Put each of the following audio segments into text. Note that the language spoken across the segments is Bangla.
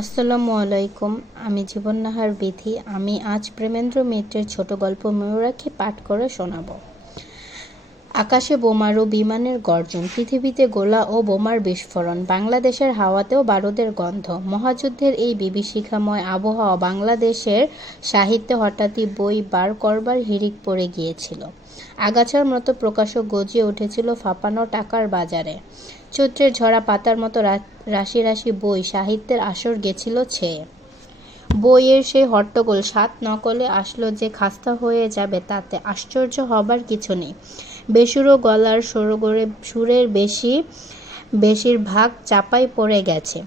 আসসালামু আলাইকুম। আমি জীবন নাহার বিথি। আমি আজ প্রেমেন্দ্র মিত্রের ছোট গল্প ময়ূরাক্ষী পাঠ করে শোনাব। আকাশে বোমারু বিমানের গর্জন, পৃথিবীতে গোলা ও বোমার বিস্ফোরণ, বাংলাদেশের হাওয়াতেও বারুদের গন্ধ। মহাযুদ্ধের এই বিভীষিকাময় আবহাওয়া বাংলাদেশের সাহিত্যে হঠাৎই বই বার করবার হিড়িক পড়ে গিয়েছিল। আগাছার মতো প্রকাশক গজিয়ে উঠেছিল ফাঁপানো টাকার বাজারে। চৈত্রের ঝরা পাতার মতো রাশি রাশি বই সাহিত্যের আসর গেছিল ছেয়ে। বইয়ের সেই হট্টগোল সাত নকলে আসলো যে খাস্তা হয়ে যাবে তাতে আশ্চর্য হবার কিছু নেই। বেসুরো গলার সরগরে সুরের বেশিরভাগ চাপাই পড়ে গেছে।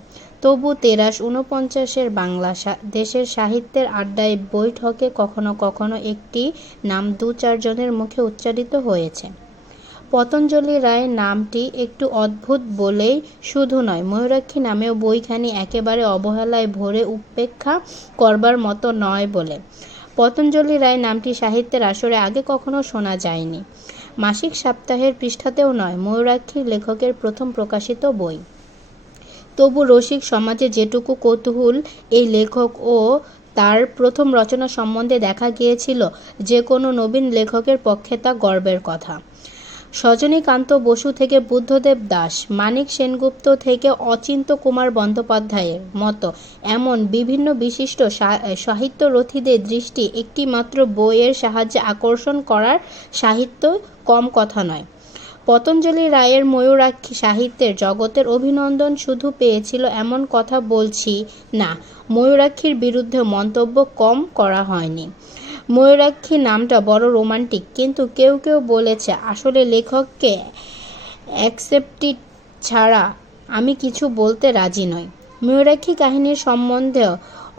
তবু ১৩৪৯-এর বাংলা দেশের সাহিত্যের আড্ডায় বৈঠকে কখনো কখনো একটি নাম দু চারজনের মুখে উচ্চারিত হয়েছে। পতঞ্জলি রায় নামটি একটু অদ্ভুত বলেই শুধু নয়, ময়ূরাক্ষী নামেও বইখানি একেবারে অবহেলায় ভরে উপেক্ষা করবার মতো নয় বলে। পতঞ্জলি রায় নামটি সাহিত্যের আসরে আগে কখনো শোনা যায়নি। মাসিক সাপ্তাহের পৃষ্ঠাতেও নয়, ময়ূরাক্ষী লেখকের প্রথম প্রকাশিত বই। তবু রসিক সমাজে যেটুকু কৌতূহল এই লেখক ও তার প্রথম রচনা সম্বন্ধে দেখা গিয়েছিল, যে কোনো নবীন লেখকের পক্ষে তা গর্বের কথা। সজনীকান্ত বসু থেকে বুদ্ধদেব দাস, মানিক সেনগুপ্ত থেকে অচিন্ত্য কুমার বন্দ্যোপাধ্যায়ের মতো এমন বিভিন্ন বিশিষ্ট সাহিত্যরথীদের দৃষ্টি একটি মাত্র বইয়ের সাহায্যে আকর্ষণ করার সাহিত্য কম কথা নয়। পতঞ্জলি রায়ের ময়ূরাক্ষী সাহিত্যের জগতের অভিনন্দন শুধু পেয়েছিল এমন কথা বলছি না, ময়ূরাক্ষীর বিরুদ্ধে মন্তব্য কম করা হয়নি। ময়ূরাক্ষী নামটা বড় রোমান্টিক, কিন্তু কেউ কেউ বলেছে আসলে লেখককে অ্যাকসেপ্টেড ছাড়া আমি কিছু বলতে রাজি নই। ময়ূরাক্ষী কাহিনীর সম্বন্ধে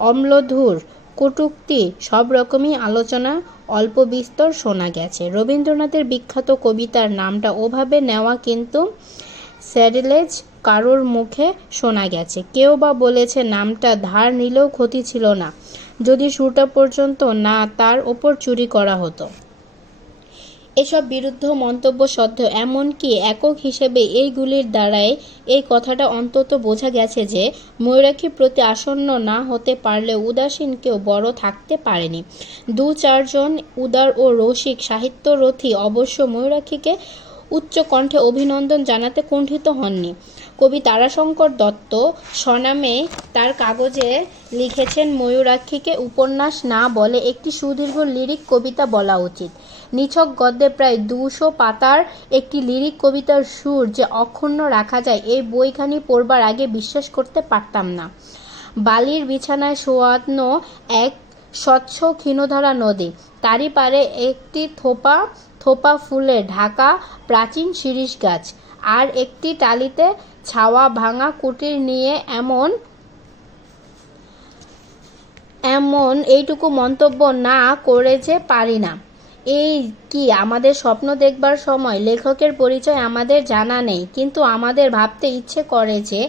অম্লধুর কটূক্তি সব রকমই আলোচনা অল্প বিস্তর শোনা গেছে। রবীন্দ্রনাথের বিখ্যাত কবিতার নামটা ওভাবে নেওয়া কিন্তু স্যারিলেজ কারোর মুখে শোনা গেছে। কেউ বা বলেছে নামটা ধার নিলেও ক্ষতি ছিল না, যদি সুরটা পর্যন্ত না তার ওপর চুরি করা হতো। এসব বিরুদ্ধ মন্তব্য সত্ত্বেও এমনকি একক হিসেবে এইগুলির দ্বারাই এই কথাটা অন্তত বোঝা গেছে যে ময়ূরাক্ষীর প্রতি আসন্ন না হতে পারলেও উদাসীন কেউ বড় থাকতে পারেনি। দু চারজন উদার ও রসিক সাহিত্যরথী অবশ্য ময়ূরাক্ষীকে উচ্চ কণ্ঠে অভিনন্দন জানাতে কুণ্ঠিত হননি। কবি তারাশঙ্কর দত্ত স্বনামে তার কাগজে লিখেছেন, ময়ূরাক্ষীকে উপন্যাস না বলে একটি সুদীর্ঘ লিরিক কবিতা বলা উচিত। নিছক গদ্যে প্রায় ২০০ পাতার একটি লিরিক কবিতার সুর যে অক্ষুণ্ণ রাখা যায়, এই বইখানি পড়বার আগে বিশ্বাস করতে পারতাম না। বালির বিছানায় শোয়ানো এক স্বচ্ছ ক্ষীণধারা নদী, তারই পারে একটি থোপা থোপা ফুলে ঢাকা প্রাচীন শিরীষ গাছ, আর একটি টালিতে ছাওয়া ভাঙা কুটির নিয়ে এমন এইটুকু মন্তব্য না করে যে পারি না। এই কি আমাদের স্বপ্ন দেখবার সময়? লেখকের পরিচয় আমাদের জানা নেই, কিন্তু আমাদের ভাবতে ইচ্ছে করে যে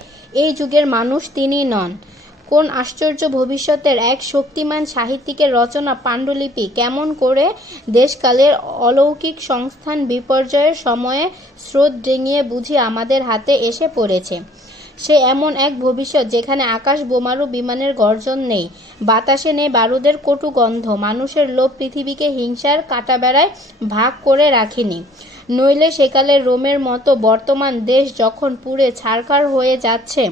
এই যুগের মানুষ তিনি নন। কোন আশ্চর্য ভবিষ্যতের এক শক্তিমান সাহিত্যিকের রচনা পাণ্ডুলিপি কেমন করে দেশকালের অলৌকিক সংস্থান বিপর্যয়ের সময়ে স্রোত ডিঙিয়ে বুঝি আমাদের হাতে এসে পড়েছে। সে এমন এক ভবিষ্যৎ যেখানে আকাশ বোমারু বিমানের গর্জন নেই, বাতাসে নেই বারুদের কটু গন্ধ, মানুষের লোভ পৃথিবীকে হিংসার কাঁটাবেড়ায় ভাগ করে রাখেনি। নইলে সেকালের রোমের মতো বর্তমান দেশ যখন পুড়ে ছারখার হয়ে যাচ্ছে,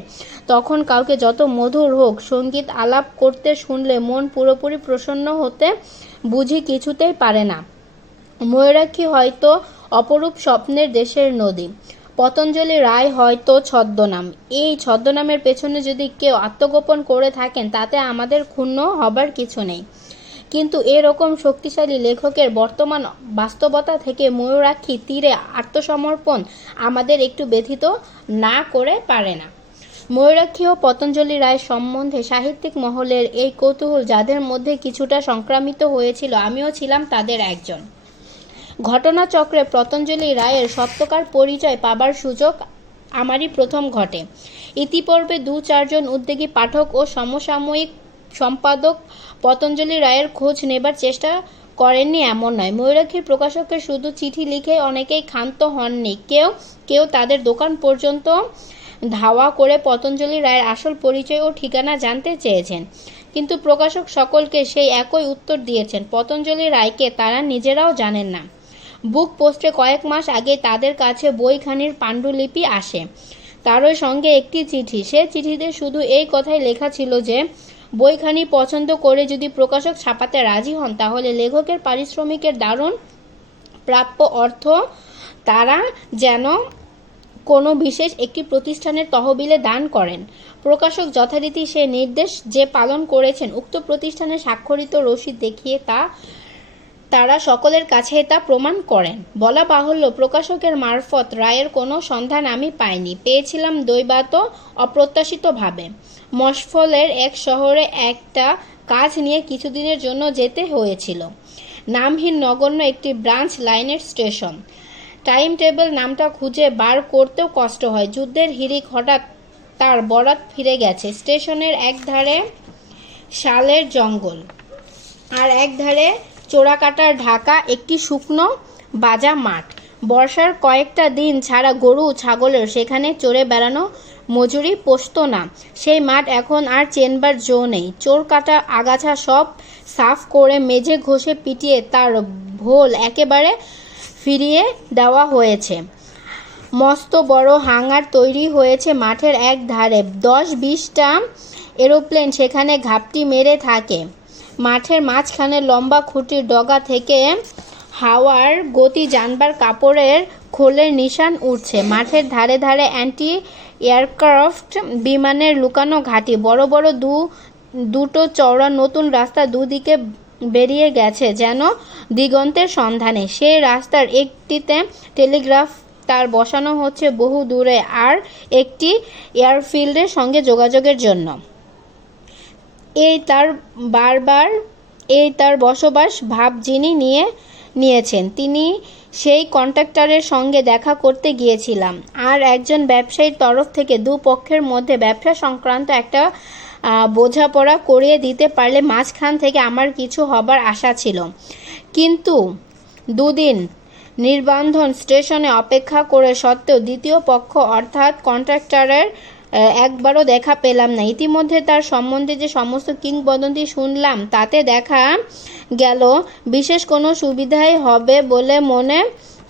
তখন কাউকে যত মধুর হোক সঙ্গীত আলাপ করতে শুনলে মন পুরোপুরি প্রসন্ন হতে বুঝি কিছুতেই পারে না। ময়ূরাক্ষী হয়তো অপরূপ স্বপ্নের দেশের নদী, পতঞ্জলি রায় হয়তো ছদ্মনাম। এই ছদ্মনামের পেছনে যদি কেউ আত্মগোপন করে থাকেন, তাতে আমাদের ক্ষুণ্ণ হবার কিছু নেই। কিন্তু এরকম শক্তিশালী লেখকের বর্তমান বাস্তবতা থেকে ময়ূরাক্ষী তীরে আত্মসমর্পণ আমাদের একটু ব্যথিত না করে পারে না। ময়ূরাক্ষী ও পতঞ্জলি রায় সম্বন্ধে সাহিত্যিক মহলের এই কৌতূহল যাদের মধ্যে কিছুটা সংক্রামিত হয়েছিল, আমিও ছিলাম তাদের একজন। ঘটনাচক্রে পতঞ্জলি রায়ের সত্যকার পরিচয় পাবার সুযোগ আমারই প্রথম ঘটে। ইতিপূর্বে দু চারজন উদ্যোগী পাঠক ও সমসাময়িক সম্পাদক পতঞ্জলি রায়ের খোঁজ নেবার চেষ্টা করেননি এমন নয়। ময়ূরাক্ষীর প্রকাশককে শুধু চিঠি লিখে অনেকেই ক্ষান্ত হননি, কেউ কেউ তাদের দোকান পর্যন্ত ধাওয়া করে পতঞ্জলি রায়ের আসল পরিচয় ও ঠিকানা জানতে চেয়েছেন, কিন্তু প্রকাশক সকলকে সেই একই উত্তর দিয়েছেন, পতঞ্জলি রায়কে তারা নিজেরাও জানেন না। বুক পোস্টে কয়েক মাস আগে তাদের কাছে বইখানির পাণ্ডুলিপি আসে, তারই সঙ্গে একটি চিঠি। সে চিঠিতে শুধু এই কথাই লেখা ছিল যে বইখানি পছন্দ করে যদি প্রকাশক ছাপাতে রাজি হন তাহলে লেখকের পারিশ্রমিকের দারুণ প্রাপ্য অর্থ তারা যেন কোনো বিশেষ একটি প্রতিষ্ঠানের তহবিলে দান করেন। প্রকাশক যথারীতি সে নির্দেশ যে পালন করেছেন, উক্ত প্রতিষ্ঠানের স্বাক্ষরিত রসিদ দেখিয়ে তারা সকলের কাছে তা প্রমাণ করেন। বলা বাহুল্য, প্রকাশকের মারফত রায়ের কোনো সন্ধান আমি পাইনি, পেয়েছিলাম দৈবাত অপ্রত্যাশিতভাবে। মশফলের এক শহরে একটা কাজ নিয়ে কিছুদিনের জন্য যেতে হয়েছিল। নামহীন নগণ্য একটি ব্রাঞ্চ লাইনের স্টেশন। টাইম টেবিল নামটা খুঁজে বার করতেও কষ্ট হয়। যুদ্ধের হিড়িক হঠাৎ তার বরাত ফিরে গেছে। স্টেশনের একধারে শালের জঙ্গল, আর একধারে চোরাকাটার ঢাকা একটি শুকনো বাজা মাঠ। বর্ষার কয়েকটা দিন ছাড়া গরু ছাগলের সেখানে চড়ে বেড়ানো মজুরি পোষত না। সেই মাঠ এখন আর চেনবার জো নেই। চোর কাটা আগাছা সব সাফ করে মেঝে ঘষে পিটিয়ে তার ভোল একেবারে ফিরিয়ে দেওয়া হয়েছে। মস্ত বড় হাঙ্গার তৈরি হয়েছে মাঠের এক ধারে। 10-20টা এরোপ্লেন সেখানে ঘাপটি মেরে থাকে। মাঠের মাঝখানে লম্বা খুঁটির ডগা থেকে হাওয়ার গতি জানবার কাপড়ের খোলের নিশান উঠছে। মাঠের ধারে ধারে অ্যান্টি এয়ারক্রাফট বিমানের লুকানো ঘাঁটি। বড় বড় দুটো চওড়া নতুন রাস্তা দুদিকে বেরিয়ে গেছে যেন দিগন্তের সন্ধানে। সেই রাস্তার একটিতে টেলিগ্রাফ তার বসানো হচ্ছে বহু দূরে, আর একটি এয়ারফিল্ডের সঙ্গে যোগাযোগের জন্য। এই তার বসবাস ভাব যিনি নিয়েছেন, তিনি সেই কন্ট্রাক্টরের সঙ্গে দেখা করতে গিয়েছিলাম। আর একজন ব্যবসায়ীর তরফ থেকে দুপক্ষের মধ্যে ব্যবসা সংক্রান্ত একটা বোঝাপড়া করিয়ে দিতে পারলে মাঝখান থেকে আমার কিছু হবার আশা ছিল। কিন্তু দুদিন নির্বান্ধন স্টেশনে অপেক্ষা করে সত্ত্বেও দ্বিতীয় পক্ষ অর্থাৎ কন্ট্রাক্টরের একবারও দেখা পেলাম না। ইতিমধ্যে তার সম্বন্ধে যে সমস্ত কিংবদন্তি শুনলাম তাতে দেখা গেল বিশেষ কোনো সুবিধাই হবে বলে মনে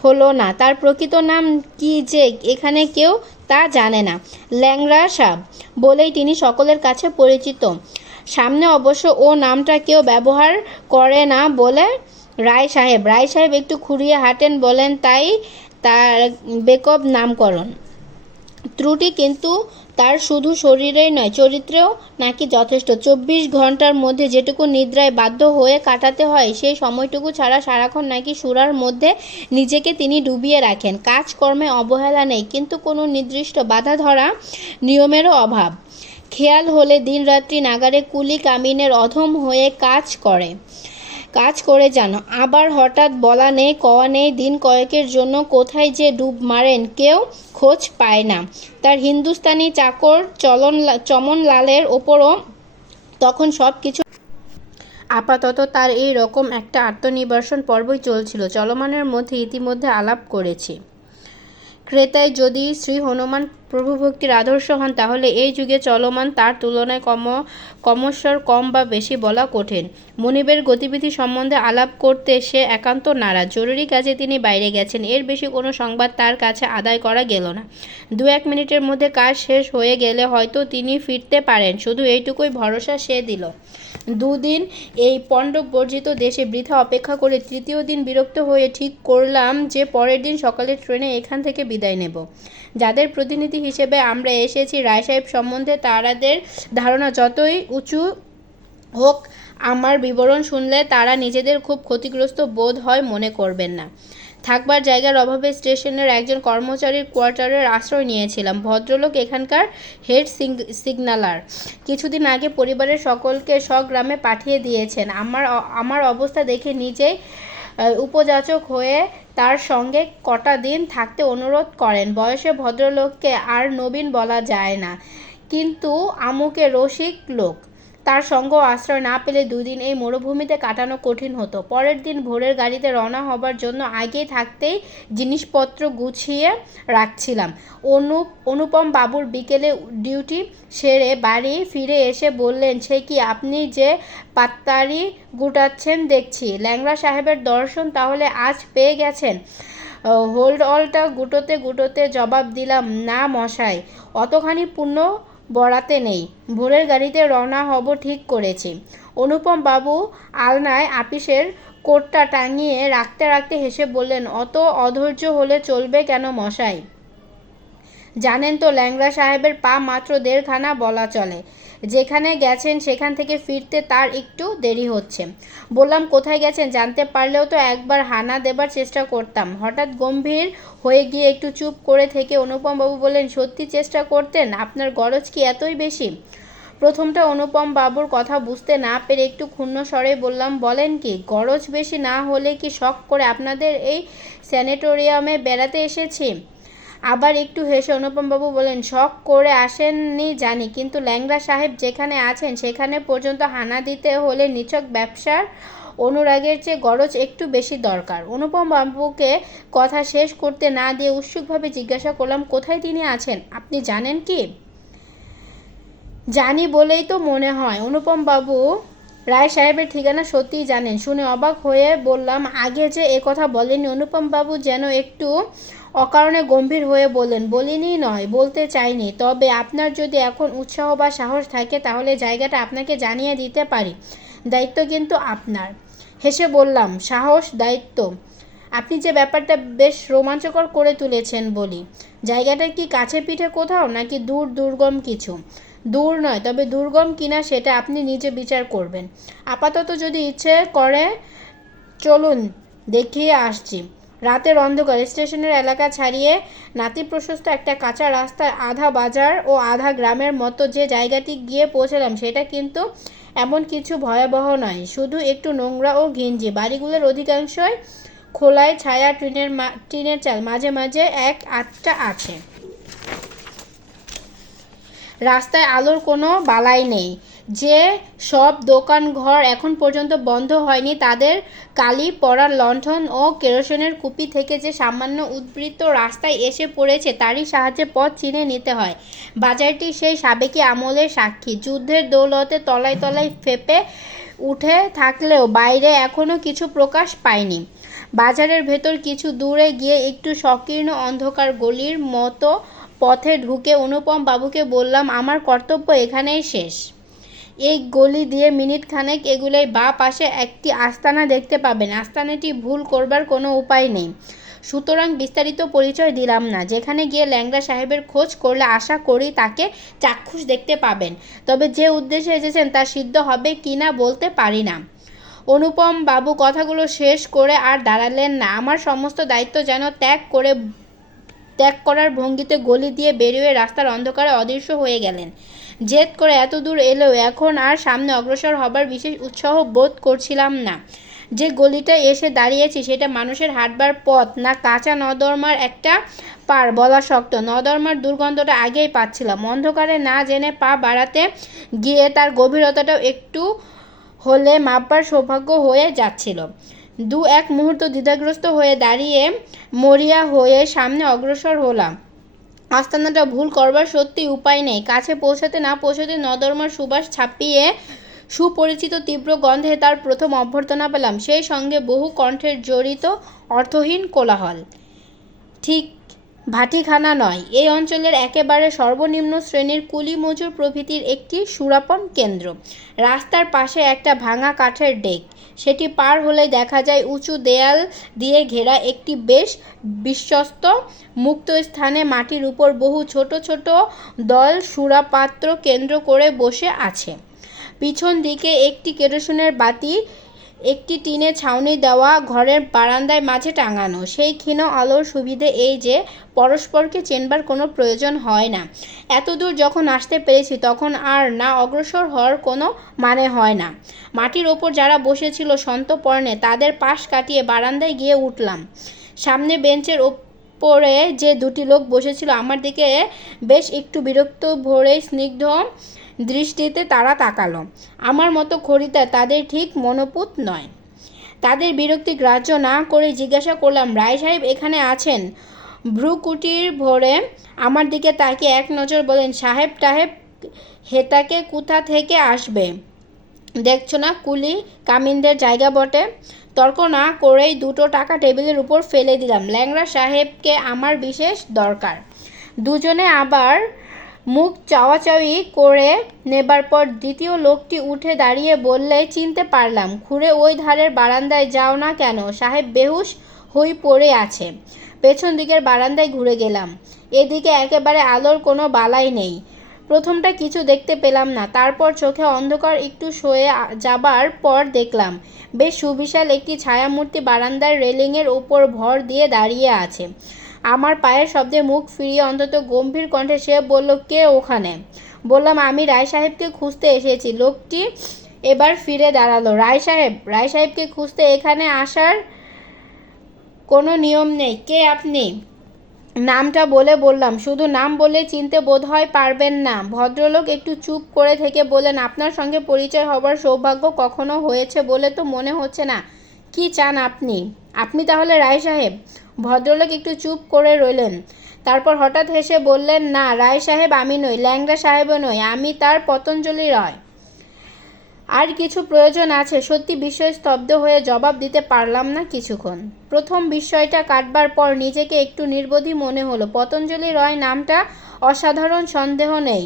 হলো না। তার প্রকৃত নাম কি যে এখানে কেউ তা জানে না। ল্যাংড়া সাব বলেই তিনি সকলের কাছে পরিচিত। সামনে অবশ্য ও নামটা কেউ ব্যবহার করে না বলে রায় সাহেব একটু খুঁড়িয়ে হাঁটেন বলেন, তাই তার বেকব নামকরণ। ত্রুটি কিন্তু তার শুধু শরীরেই নয়, চরিত্রেও নাকি যথেষ্ট। 24 ঘন্টার মধ্যে যেটুকু নিদ্রায় বাধ্য হয়ে কাটাতে হয় সেই সময়টুকু ছাড়া সারাক্ষণ নাকি সুরার মধ্যে নিজেকে তিনি ডুবিয়ে রাখেন। কাজকর্মে অবহেলা নেই, কিন্তু কোনো নির্দিষ্ট বাধা ধরা নিয়মেরও অভাব। খেয়াল হলে দিনরাত্রি নাগারে কুলি কামিনের অধম হয়ে কাজ করে যেন। আবার হঠাৎ বলা নেই কওয়া নেই, দিন কয়েকের জন্য কোথায় যে ডুব মারেন কেউ খোঁজ পায় না। তার হিন্দুস্তানি চাকর চমনলালের ওপরও তখন সব কিছু। আপাতত তার এই রকম একটা আত্মনির্বাসন পর্বই চলছিল। চলমানের মধ্যে ইতিমধ্যে আলাপ করেছি। ক্রেতায় যদি শ্রী হনুমান প্রভুভক্তির আদর্শ হন, তাহলে এই যুগে চলমান তার তুলনায় কমস্বর কম বা বেশি বলা কঠিন। মনিবের গতিবিধি সম্বন্ধে আলাপ করতে সে একান্ত নারাজ। জরুরি কাজে তিনি বাইরে গেছেন, এর বেশি কোনো সংবাদ তার কাছে আদায় করা গেল না। 2-1 মিনিটের মধ্যে কাজ শেষ হয়ে গেলে হয়তো তিনি ফিরতে পারেন, শুধু এইটুকুই ভরসা সে দিল। 2 দিন এই পণ্ডব বর্জিত দেশে বৃথা অপেক্ষা করে তৃতীয় দিন বিরক্ত হয়ে ঠিক করলাম যে পরের দিন সকালের ট্রেনে এখান থেকে বিদায় নেব। যাদের প্রতিনিধি হিসেবে আমরা এসেছি রায় সাহেব সম্বন্ধে তাদের ধারণা যতই উঁচু হোক, আমার বিবরণ শুনলে তারা নিজেদের খুব ক্ষতিগ্রস্ত বোধ হয় মনে করবেন না। থাকবার জায়গার অভাবে স্টেশনের একজন কর্মচারীর কোয়ার্টারের আশ্রয় নিয়েছিলাম। ভদ্রলোক এখানকার হেড সিগন্যালার। কিছুদিন আগে পরিবারের সকলকে স্বগ্রামে পাঠিয়ে দিয়েছেন। আমার অবস্থা দেখে নিজেই উপযাচক হয়ে তার সঙ্গে কটা দিন থাকতে অনুরোধ করেন। বয়সে ভদ্রলোককে আর নবীন বলা যায় না, কিন্তু আমুকে রসিক লোক। তার সঙ্গ আশ্রয় না পেলে দুদিন এই মরুভূমিতে কাটানো কঠিন হতো। পরের দিন ভোরের গাড়িতে রওনা হবার জন্য আগেই থাকতেই জিনিসপত্র গুছিয়ে রাখছিলাম। অনুপম বাবুর বিকেলে ডিউটি সেরে বাড়ি ফিরে এসে বললেন, সে কি আপনি যে পাত্তারি গুটাচ্ছেন দেখছি। ল্যাংড়া সাহেবের দর্শন তাহলে আজ পেয়ে গেছেন। হোল্ড অলটা গুটোতে গুটোতে জবাব দিলাম, না মশাই, অতখানি পুণ্য বরাতে নেই। ভোরের গাড়িতে রওনা হব ঠিক করেছি। অনুপম বাবু আলনায় আপিসের কোটটা টাঙিয়ে রাখতে রাখতে হেসে বললেন, অত অধৈর্য হলে চলবে কেন মশাই? জানেন তো ল্যাংড়া সাহেবের পা মাত্র 1.5 খানা বলা চলে। যেখানে গেছেন সেখান থেকে ফিরতে তার একটু দেরি হচ্ছে। বললাম, কোথায় গেছেন জানতে পারলেও তো একবার হানা দেবার চেষ্টা করতাম। হঠাৎ গম্ভীর হয়ে গিয়ে একটু চুপ করে থেকে অনুপমবাবু বললেন, সত্যি চেষ্টা করতেন? আপনার গরজ কি এতই বেশি? প্রথমটা অনুপম বাবুর কথা বুঝতে না পেরে একটু ক্ষুণ্ণ স্বরে বললাম, বলেন কি, গরজ বেশি না হলে কি শখ করে আপনাদের এই স্যানিটোরিয়ামে বেড়াতে এসেছি? আবার একটু হেসে অনুপমবাবু বলেন, শখ করে আসেননি জানি, কিন্তু ল্যাংড়া সাহেব যেখানে আছেন সেখানে পর্যন্ত হানা দিতে হলে নিছক ব্যবসার অনুরাগের চেয়ে গরজ একটু বেশি দরকার। অনুপম বাবুকে কথা শেষ করতে না দিয়ে উৎসুকভাবে জিজ্ঞাসা করলাম, কোথায় তিনি আছেন আপনি জানেন কি? জানি বলেই তো মনে হয় অনুপম বাবু রায় সাহেবের ঠিকানা সত্যিই জানেন। শুনে অবাক হয়ে বললাম, আগে যে এ কথা বলেননি। অনুপম বাবু যেন একটু অকারণে গম্ভীর হয়ে বললেন, বলিনি নয়, বলতে চাইনি, তবে আপনার যদি এখন উৎসাহ বা সাহস থাকে তাহলে জায়গাটা আপনাকে জানিয়ে দিতে পারি। দায়িত্ব কিন্তু আপনার। হেসে বললাম, সাহস দায়িত্ব? আপনি যে ব্যাপারটা বেশ রোমাঞ্চকর করে তুলেছেন বলি। জায়গাটা কি কাছে পিঠে কোথাও, নাকি দূর দুর্গম কিছু? দূর নয়, তবে দুর্গম কিনা সেটা আপনি নিজে বিচার করবেন। আপাতত যদি ইচ্ছে করে চলুন দেখিয়ে আসছি। রাতের অন্ধকার স্টেশনের এলাকা ছাড়িয়ে নাতিপ্রশস্ত একটা কাঁচা রাস্তায় আধা বাজার ও আধা গ্রামের মতো যে জায়গাটি গিয়ে পৌঁছলাম সেটা কিন্তু এমন কিছু ভয়াবহ নয়, শুধু একটু নোংরা ও ঘিঞ্জি। বাড়িগুলোর অধিকাংশই খোলায় ছায়া, টিনের চাল, মাঝে মাঝে এক আধটা আছে। রাস্তায় আলোর কোনো বালাই নেই। যে সব দোকান ঘর এখন পর্যন্ত বন্ধ হয়নি তাদের কালি পড়া লণ্ঠন ও কেরোসিনের কুপি থেকে যে সামান্য উদ্বৃত্ত রাস্তায় এসে পড়েছে তারই সাহায্যে পথ চিনে নিতে হয়। বাজারটি সেই সাবেকি আমলের সাক্ষী। যুদ্ধের দৌলতে তলায় তলায় ফেঁপে উঠে থাকলেও বাইরে এখনও কিছু প্রকাশ পায়নি। বাজারের ভেতর কিছু দূরে গিয়ে একটু সংকীর্ণ অন্ধকার গলির মতো পথে ঢুকে অনুপম বাবুকে বললাম, আমার কর্তব্য এখানেই শেষ। এই গলি দিয়ে মিনিট খানেক এগুলোই বাঁ পাশে একটি আস্তানা দেখতে পাবেন। আস্তানাটি ভুল করবার কোনো উপায় নেই, সুতরাং বিস্তারিত পরিচয় দিলাম না। যেখানে গিয়ে ল্যাংড়া সাহেবের খোঁজ করলে আশা করি তাকে চাক্ষুষ দেখতে পাবেন, তবে যে উদ্দেশ্যে এসেছেন তা সিদ্ধ হবে কি না বলতে পারি না। অনুপম বাবু কথাগুলো শেষ করে আর দাঁড়ালেন না। আমার সমস্ত দায়িত্ব যেন ত্যাগ করার ভঙ্গিতে গলি দিয়ে বেরিয়ে রাস্তার অন্ধকারে অদৃশ্য হয়ে গেলেন। জেদ করে এত দূর এলেও এখন আর সামনে অগ্রসর হবার বিশেষ উৎসাহ বোধ করছিলাম না। যে গলিটা এসে দাঁড়িয়েছি সেটা মানুষের হাঁটবার পথ না কাঁচা নর্দমার একটা পার বলা শক্ত। নর্দমার দুর্গন্ধটা আগেই পাচ্ছিলাম। অন্ধকারে না জেনে পা বাড়াতে গিয়ে তার গভীরতাটাও একটু হলে মাপবার সৌভাগ্য হয়ে যাচ্ছিল। দু এক মুহূর্ত দ্বিধাগ্রস্ত হয়ে দাঁড়িয়ে মরিয়া হয়ে সামনে অগ্রসর হলাম। আস্তানাটা ভুল করবার সত্যি উপায় নেই। কাছে পৌঁছাতে না পৌঁছাতে নর্দমার সুবাস ছাপিয়ে সুপরিচিত তীব্র গন্ধে তার প্রথম অভ্যর্থনা পেলাম। সেই সঙ্গে বহু কণ্ঠের জড়িত অর্থহীন কোলাহল। ঠিক ভাটিখানা নয়, এই অঞ্চলের একেবারে সর্বনিম্ন শ্রেণীর কুলি মজুর প্রভৃতির একটি সুরাপন কেন্দ্র। রাস্তার পাশে একটা ভাঙা কাঠের ডেক। সেটি পার হলেই দেখা যায় উঁচু দেয়াল দিয়ে ঘেরা একটি বেশ বিশ্বস্ত মুক্ত স্থানে মাটির উপর বহু ছোট ছোট দল সুরাপাত্র কেন্দ্র করে বসে আছে। পিছন দিকে একটি কেরোসিনের বাতি একটি টিনের ছাউনি দেওয়া ঘরের বারান্দায় মাঝে টাঙানো। সেই ক্ষীণ আলোর সুবিধে এই যে পরস্পরকে চেনবার কোনো প্রয়োজন হয় না। এতদূর যখন আসতে পেরেছি তখন আর না অগ্রসর হওয়ার কোনো মানে হয় না। মাটির ওপর যারা বসেছিল সন্তর্পণে তাদের পাশ কাটিয়ে বারান্দায় গিয়ে উঠলাম। সামনে বেঞ্চের ওপরে যে দুটি লোক বসেছিল আমার দিকে বেশ একটু বিরক্ত ভরে স্নিগ্ধ দৃষ্টিতে তারা তাকালো। আমার মতো খরিদ্দার তাদের ঠিক মনোপুত নয়। তাদের বিরক্তি গ্রাহ্য না করে জিজ্ঞাসা করলাম, রায় সাহেব এখানে আছেন? ভ্রুকুটির ভরে আমার দিকে তাকিয়ে এক নজর বলেন, সাহেব টাহেব হেতাকে কোথা থেকে আসবে? দেখছো না কুলি কামিনদের জায়গা বটে। তর্ক না করেই 2 টাকা টেবিলের উপর ফেলে দিলাম। ল্যাংড়া সাহেবকে আমার বিশেষ দরকার। দুজনে আবার মুখ চাওয়াচাওয়ি করে নেবার পর দ্বিতীয় লোকটি উঠে দাঁড়িয়ে বললে, চিনতে পারলাম। ঘুরে ওই ধারের বারান্দায় যাও না কেন? সাহেব বেহুশ হয়ে পড়ে আছে। পেছন দিকের বারান্দায় ঘুরে গেলাম। এদিকে একেবারে আলোর কোনো বালাই নেই। প্রথমটা কিছু দেখতে পেলাম না, তারপর চোখে অন্ধকার একটু সয়ে যাবার পর দেখলাম বেশ সুবিশাল একটি ছায়ামূর্তি বারান্দার রেলিংয়ের উপর ভর দিয়ে দাঁড়িয়ে আছে। আমার পায়ের শব্দে মুখ ফিরিয়ে অন্তত গম্ভীর কণ্ঠে সে বলল, কে ওখানে? বললাম, আমি রায় সাহেবকে খুঁজতে এসেছি। লোকটি এবার ফিরে দাঁড়ালো। রায় সাহেবকে খুঁজতে এখানে আসার কোনো নিয়ম নেই। কে আপনি? নামটা বললাম। শুধু নাম বলে চিনতে বোধহয় পারবেন না। ভদ্রলোক একটু চুপ করে থেকে বললেন, আপনার সঙ্গে পরিচয় হবার সৌভাগ্য কখনো হয়েছে বলে তো মনে হচ্ছে না। কি চান আপনি? আপনি তাহলে রায় সাহেব? ভদ্রলোক একটু চুপ করে রইলেন। তারপর হঠাৎ হেসে বললেন, না, রায় সাহেব আমি নই, ল্যাংড়া সাহেবও নই, আমি তার পতঞ্জলি রায়। আর কিছু প্রয়োজন আছে? সত্যি বিস্ময়ে স্তব্ধ হয়ে জবাব দিতে পারলাম না কিছুক্ষণ। প্রথম বিস্ময়টা কাটবার পর নিজেকে একটু নির্বোধই মনে হলো। পতঞ্জলি রয় নামটা অসাধারণ, সন্দেহ নেই।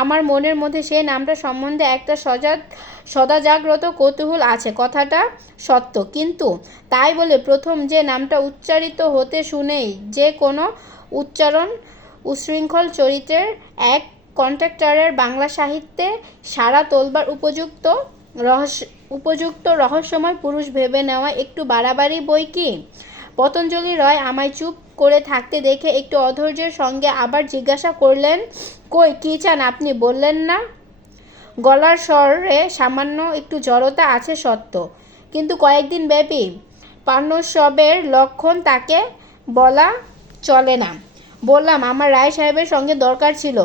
আমার মনের মধ্যে সেই নামটা সম্বন্ধে একটা সদাজাগ্রত কৌতূহল আছে, কথাটা সত্য। কিন্তু তাই বলে প্রথম যে নামটা উচ্চারিত হতে শুনেই যে কোনো উচ্ছৃঙ্খল চরিত্রের এক কন্ট্রাক্টরের বাংলা সাহিত্যে সাড়া তোলবার উপযুক্ত রহস্যময় পুরুষ ভেবে নেওয়া একটু বাড়াবাড়ি বই কি? পতঞ্জলি রয় আমায় চুপ করে থাকতে দেখে একটু অধৈর্যের সঙ্গে আবার জিজ্ঞাসা করলেন, কই, কি চান আপনি? বললেন না? গলার স্বরে সামান্য একটু জড়তা আছে সত্য, কিন্তু কয়েকদিন ব্যাপী পাণ্যসবের লক্ষণ তাকে বলা চলে না। বললাম, আমার রায় সাহেবের সঙ্গে দরকার ছিল।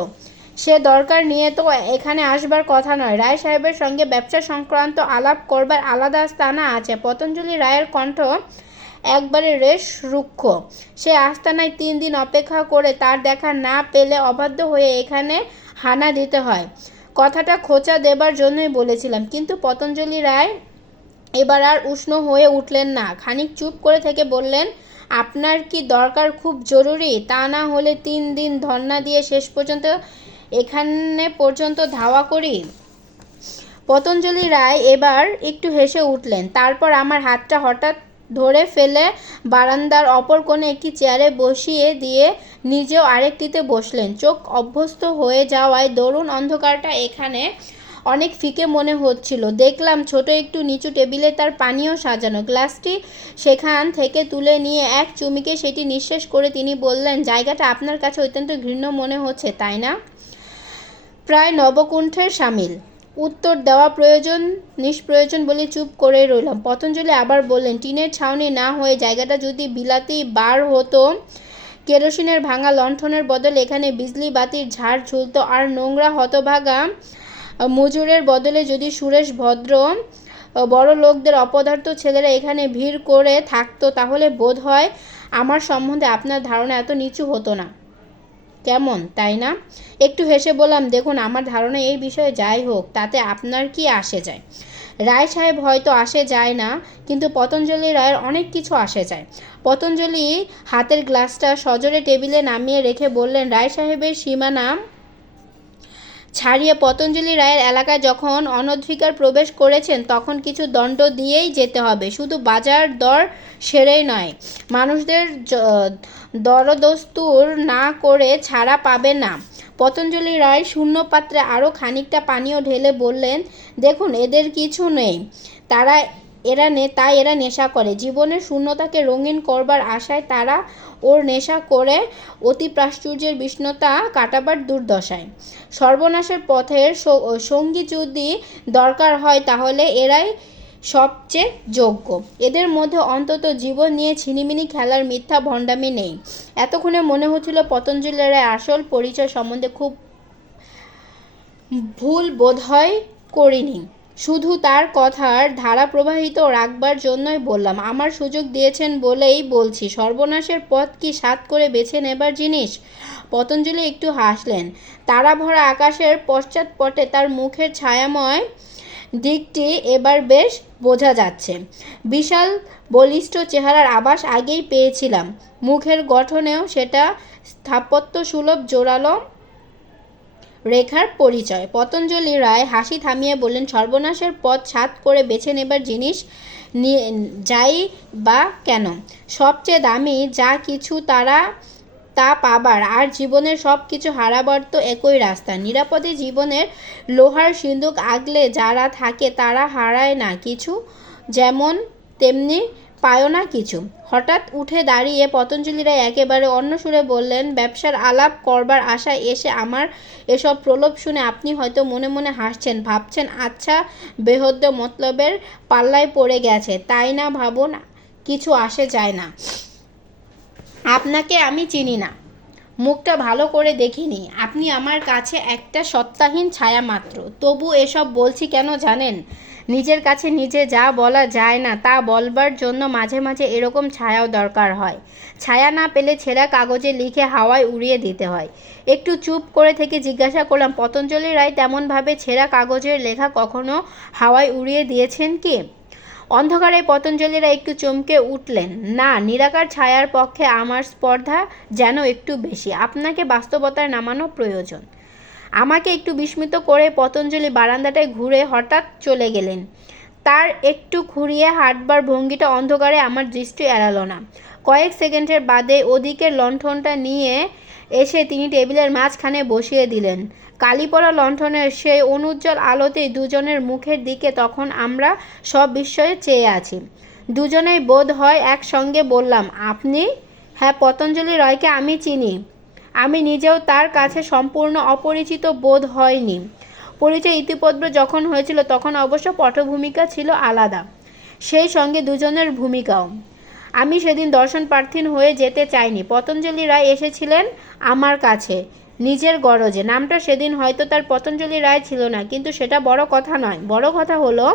সে দরকার নিয়ে তো এখানে আসবার কথা নয়। রায় সাহেবের সঙ্গে ব্যবসা সংক্রান্ত আলাপ করবার আলাদা আস্তানা আছে। পতঞ্জলি রায়ের কণ্ঠ একবারে রেশ রুক্ষ। সে আস্তানায় 3 দিন অপেক্ষা করে তার দেখা না পেলে অবাধ্য হয়ে এখানে হানা দিতে হয়। কথাটা খোঁচা দেবার জন্যই বলেছিলাম। কিন্তু পতঞ্জলি রায় এবার আর উষ্ণ হয়ে উঠলেন না। খানিক চুপ করে থেকে বললেন, আপনার কি দরকার খুব জরুরি? তা না হলে 3 দিন ধর্না দিয়ে শেষ পর্যন্ত এখানে পর্যন্ত ধাওয়া করি। পতঞ্জলি রায় এবার একটু হেসে উঠলেন। তারপর আমার হাতটা হঠাৎ ধরে ফেলে বারান্দার অপর কোণে একটি চেয়ারে বসিয়ে দিয়ে নিজেও আরেকটিতে বসলেন। চোখ অভ্যস্ত হয়ে যাওয়ায় দরুণ অন্ধকারটা এখানে অনেক ফিকে মনে হচ্ছিল। দেখলাম ছোট একটু নিচু টেবিলে তার পানীয় সাজানো। গ্লাসটি সেখান থেকে তুলে নিয়ে এক চুমুকে সেটি নিঃশেষ করে তিনি বললেন, জায়গাটা আপনার কাছে অত্যন্ত ঘৃণ্য মনে হচ্ছে, তাই না? প্রায় নবকুণ্ঠের সামিল। উত্তর দেওয়া নিষ্প্রয়োজন বলে চুপ করে রইলাম। পতঞ্জলি আবার বললেন, টিনের ছাউনি না হয়ে জায়গাটা যদি বিলাতি বার হতো, কেরোসিনের ভাঙা লণ্ঠনের বদলে এখানে বিজলি বাতির ঝাড় ঝুলত, আর নোংরা হতভাগা মজুরের বদলে যদি সুরেশ ভদ্র বড় লোকদের অপদার্থ ছেলেরা এখানে ভিড় করে থাকতো, তাহলে বোধ হয় আমার সম্বন্ধে আপনার ধারণা এত নিচু হতো না। কেমন, তাই না? একটু হেসে বললাম, দেখুন, আমার ধারণা এই বিষয়ে যাই হোক, তাতে আপনার কি আসে যায়? রায় সাহেব হয়তো আসে যায় না, কিন্তু পতঞ্জলি রায়ের অনেক কিছু আসে যায়। পতঞ্জলি হাতের গ্লাসটা সজোরে টেবিলে নামিয়ে রেখে বললেন, রায় সাহেবের সীমানা ছাড়িয়ে পতঞ্জলি রায়ের এলাকায় যখন অনধিকার প্রবেশ করেছেন, তখন কিছু দণ্ড দিয়েই যেতে হবে। শুধু বাজার দর সেরেই নয়, মানুষদের দরদস্তুর না করে ছাড়া পাবে না। পতঞ্জলি রায় শূন্য পাত্রে আরও খানিকটা পানীয় ঢেলে বললেন, দেখুন, এদের কিছু নেই, তাই এরা নেশা করে। জীবনের শূন্যতাকে রঙিন করবার আশায় তারা ওর নেশা করে অতি প্রাচুর্যের বিষণ্ণতা কাটাবার দুর্দশায়। সর্বনাশের পথের সঙ্গী যদি দরকার হয়, তাহলে এরাই সবচেয়ে যোগ্য। এদের মধ্যে অন্তত জীবন নিয়ে ছিনিমিনি খেলার মিথ্যা ভণ্ডামি নেই। এতক্ষণে মনে হচ্ছিল পতঞ্জলি রায়ের আসল পরিচয় সম্বন্ধে খুব ভুল বোধহয় করিনি, শুধু তার কথার ধারা প্রবাহিত রাখবার জন্যই বললাম। আমার সুযোগ দিয়েছেন বলেই বলছি। সর্বনাশের পথ কি সাধ করে বেছে নেবার জিনিস? পতঞ্জলি একটু হাসলেন। তারা ভরা আকাশের পশ্চাৎপটে তার মুখের ছায়াময় দিকটি এবার বেশ বোঝা যাচ্ছে। বিশাল বলিষ্ঠ চেহারার আভাস আগেই পেয়েছিলাম, মুখের গঠনেও সেটা স্থাপত্য সুলভ জোরালো রেখার পরিচয়। পতঞ্জলি রায় হাসি থামিয়ে বললেন, সর্বনাশের পথ সাধ করে বেছে নেবার জিনিস যাই বা কেন, সবচেয়ে দামি যা কিছু তা পাবার আর জীবনের সব কিছু হারাবার তো একই রাস্তা। নিরাপদে জীবনের লোহার সিন্দুক আগলে যারা থাকে তারা হারায় না কিছু, যেমন তেমনি পায়ও না কিছু। হঠাৎ উঠে দাঁড়িয়ে পতঞ্জলি রায় একেবারে অন্য সুরে বললেন, ব্যবসার আলাপ করবার আশায় এসে আমার এসব প্রলোভ শুনে আপনি হয়তো মনে মনে হাসছেন, ভাবছেন আচ্ছা বেহদ্দ মতলবের পাল্লায় পড়ে গেছে, তাই না? ভাবুন, কিছু আসে যায় না। আপনাকে আমি চিনি না, মুখটা ভালো করে দেখিনি, আপনি আমার কাছে একটা সত্তাহীন ছায়া মাত্র। তবু এসব বলছি কেন জানেন? নিজের কাছে নিজে যা বলা যায় না তা বলবার জন্য মাঝে মাঝে এরকম ছায়াও দরকার হয়। ছায়া না পেলে ছেঁড়া কাগজে লিখে হাওয়ায় উড়িয়ে দিতে হয়। একটু চুপ করে থেকে জিজ্ঞাসা করলাম, পতঞ্জলি রায় তেমনভাবে ছেঁড়া কাগজের লেখা কখনো হাওয়ায় উড়িয়ে দিয়েছেন কি? অন্ধকারে পতঞ্জলিরা একটু চমকে উঠলেন। না, নিরাকার ছায়ার পক্ষে আমার স্পর্ধা যেন একটু বেশি। আপনাকে বাস্তবতায় নামানো প্রয়োজন। আমাকে একটু বিস্মিত করে পতঞ্জলি বারান্দাটায় ঘুরে হঠাৎ চলে গেলেন। তার একটু খুঁড়িয়ে হাঁটবার ভঙ্গিটা অন্ধকারে আমার দৃষ্টি এড়ালো না। কয়েক সেকেন্ডের বাদে ওদিকের লণ্ঠনটা নিয়ে এসে তিনি টেবিলের মাঝখানে বসিয়ে দিলেন। কালি পড়া লণ্ঠনের সেই অনুজ্জ্বল আলোতেই দুজনের মুখের দিকে তখন আমরা সব বিস্ময়ে চেয়ে আছি। দুজনেই বোধ হয় একসঙ্গে বললাম, আপনি? হ্যাঁ, পতঞ্জলি রায়কে আমি চিনি। আমি নিজেও তার কাছে সম্পূর্ণ অপরিচিত বোধ হয়নি। পরিচয় ইতিপূর্বে যখন হয়েছিল তখন অবশ্য পটভূমিকা ছিল আলাদা, সেই সঙ্গে দুজনের ভূমিকাও। আমি সেদিন দর্শন প্রার্থী হয়ে যেতে চাইনি। পতঞ্জলি রায় এসেছিলেন আমার কাছে নিজের গরজে। নামটা সেদিন হয়তো তার পতঞ্জলি রায় ছিল না, কিন্তু সেটা বড় কথা নয়। বড় কথা হলো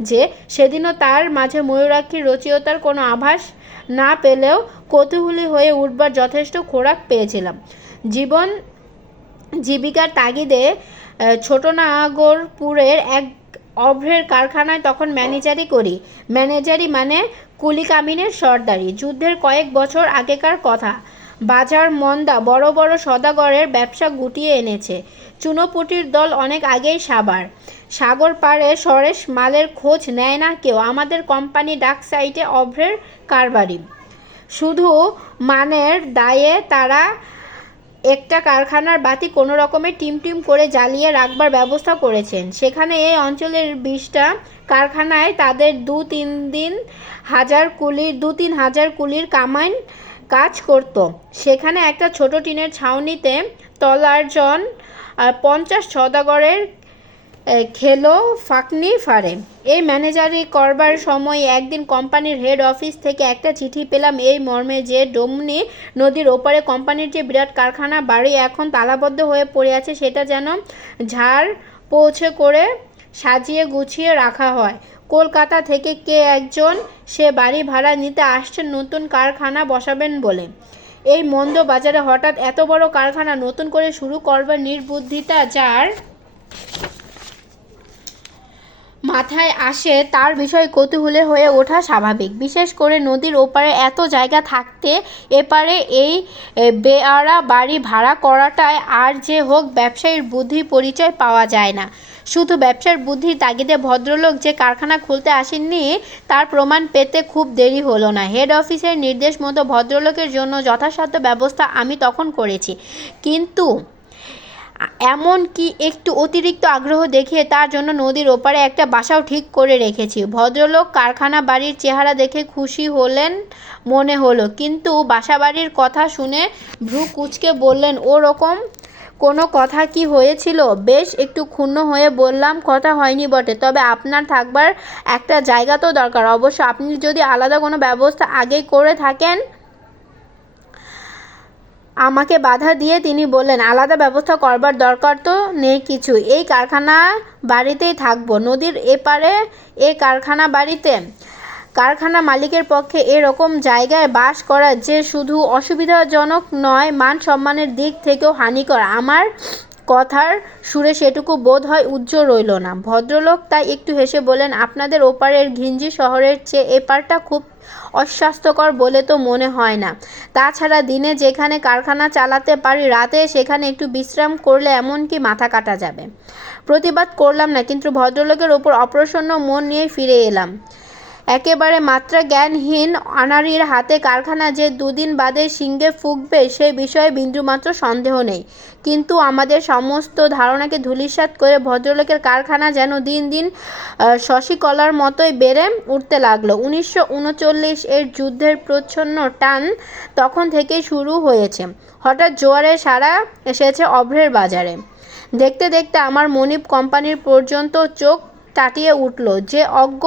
যে সেদিনও তার মাঝে ময়ূরাক্ষীর রচয়িতার কোনো আভাস না পেলেও কৌতূহলী হয়ে উঠবার যথেষ্ট খোরাক পেয়েছিলাম। জীবিকার তাগিদে ছোটনাগরপুরের এক অভ্রের কারখানায় তখন ম্যানেজারি করি। ম্যানেজারি মানে কুলি কামিনের সর্দারি। যুদ্ধের কয়েক বছর আগেকার কথা। বাজার মন্দা, বড় বড় সদাগরের ব্যবসা গুটিয়ে এনেছে। চুনোপুটির দল অনেক আগেই সাগর পাড়ে সরেস মালের খোঁজ নেয় না কেউ। আমাদের কোম্পানি ডাক সাইটে অভ্রের কারবারি। শুধু মানের দায়ে তারা একটা কারখানার বাতি কোনো রকমে টিম করে জ্বালিয়ে রাখবার ব্যবস্থা করেছেন। সেখানে এই অঞ্চলের 20টা কারখানায় তাদের দু তিন হাজার কুলির কামাইন কাজ করত। সেখানে একটা ছোট টিনের ছাউনিতে তলার জন 50 সদাগরের খেলো ফাঁকনি ফাড়ে। এই ম্যানেজারি করবার সময় একদিন কোম্পানির হেড অফিস থেকে একটা চিঠি পেলাম এই মর্মে যে ডোমনি নদীর ওপারে কোম্পানির যে বিরাট কারখানা বাড়ি এখন তালাবদ্ধ হয়ে পড়ে আছে, সেটা যেন ঝাড় পৌঁছে করে সাজিয়ে গুছিয়ে রাখা হয়। কলকাতা থেকে কে একজন সে বাড়ি ভাড়া নিতে আসছেন নতুন কারখানা বসাবেন বলে। এই মন্দ বাজারে হঠাৎ এত বড় কারখানা নতুন করে শুরু করবার নির্বুদ্ধিতা যার মাথায় আসে তার বিষয়ে কৌতূহলী হয়ে ওঠা স্বাভাবিক। বিশেষ করে নদীর ওপারে এত জায়গা থাকতে এপারে এই বেআরা বাড়ি ভাড়া করাটায় আর যে হোক ব্যবসায়ীর বুদ্ধি পরিচয় পাওয়া যায় না। শুধু ব্যবসার বুদ্ধির তাগিদে ভদ্রলোক যে কারখানা খুলতে আসেননি তার প্রমাণ পেতে খুব দেরি হলো না। হেড অফিসের নির্দেশ মতো ভদ্রলোকের জন্য যথাসাধ্য ব্যবস্থা আমি তখন করেছি, কিন্তু এমন কি একটু অতিরিক্ত আগ্রহ দেখিয়ে তার জন্য নদীর ওপারে একটা বাসাও ঠিক করে রেখেছি। ভদ্রলোক কারখানা বাড়ির চেহারা দেখে খুশি হলেন মনে হলো, কিন্তু বাসাবাড়ির কথা শুনে ভ্রু কুঁচকে বললেন, ও রকম কোনো কথা কি হয়েছিল? বেশ একটু ক্ষুণ্ণ হয়ে বললাম, কথা হয়নি বটে, তবে আপনার থাকবার একটা জায়গা তো দরকার। অবশ্য আপনি যদি আলাদা কোনো ব্যবস্থা আগেই করে থাকেন। আমাকে বাধা দিয়ে তিনি বললেন, আলাদা ব্যবস্থা করবার দরকার তো নেই কিছু, এই কারখানা বাড়িতেই থাকবো। নদীর এপারে এ কারখানা বাড়িতে? কারখানা মালিকের পক্ষে এরকম জায়গায় বাস করা যে শুধু অসুবিধাজনক নয়, মান সম্মানের দিক থেকেও হানিকর। আমার কথার সুরে সেটুকু বোধ হয় উজ্জ্বল রইল না। ভদ্রলোক তাই একটু হেসে বললেন, আপনাদের ওপারের ঘিঞ্জি শহরের চেয়ে এপারটা খুব অস্বাস্থ্যকর বলে তো মনে হয় না। তাছাড়া দিনে যেখানে কারখানা চালাতে পারি, রাতে সেখানে একটু বিশ্রাম করলে এমনকি মাথা কাটা যাবে। প্রতিবাদ করলাম না, কিন্তু ভদ্রলোকের ওপর অপ্রসন্ন মন নিয়ে ফিরে এলাম। একেবারে মাত্রা জ্ঞানহীন আনাড়ির হাতে কারখানা যে দুদিন বাদে শিঙে ফুঁকবে সে বিষয়ে বিন্দুমাত্র সন্দেহ নেই। কিন্তু আমাদের সমস্ত ধারণাকে ধূলিসাৎ করে ভদ্রলোকের কারখানা যেন দিন দিন শশীকলার মতোই বেড়ে উঠতে লাগলো। 1939 এর যুদ্ধের প্রচ্ছন্ন টান তখন থেকেই শুরু হয়েছে। হঠাৎ জোয়ারের সাড়া এসেছে অভ্রের বাজারে। দেখতে দেখতে আমার মনিব কোম্পানির পর্যন্ত চোখ টাটিয়ে উঠল। যে অজ্ঞ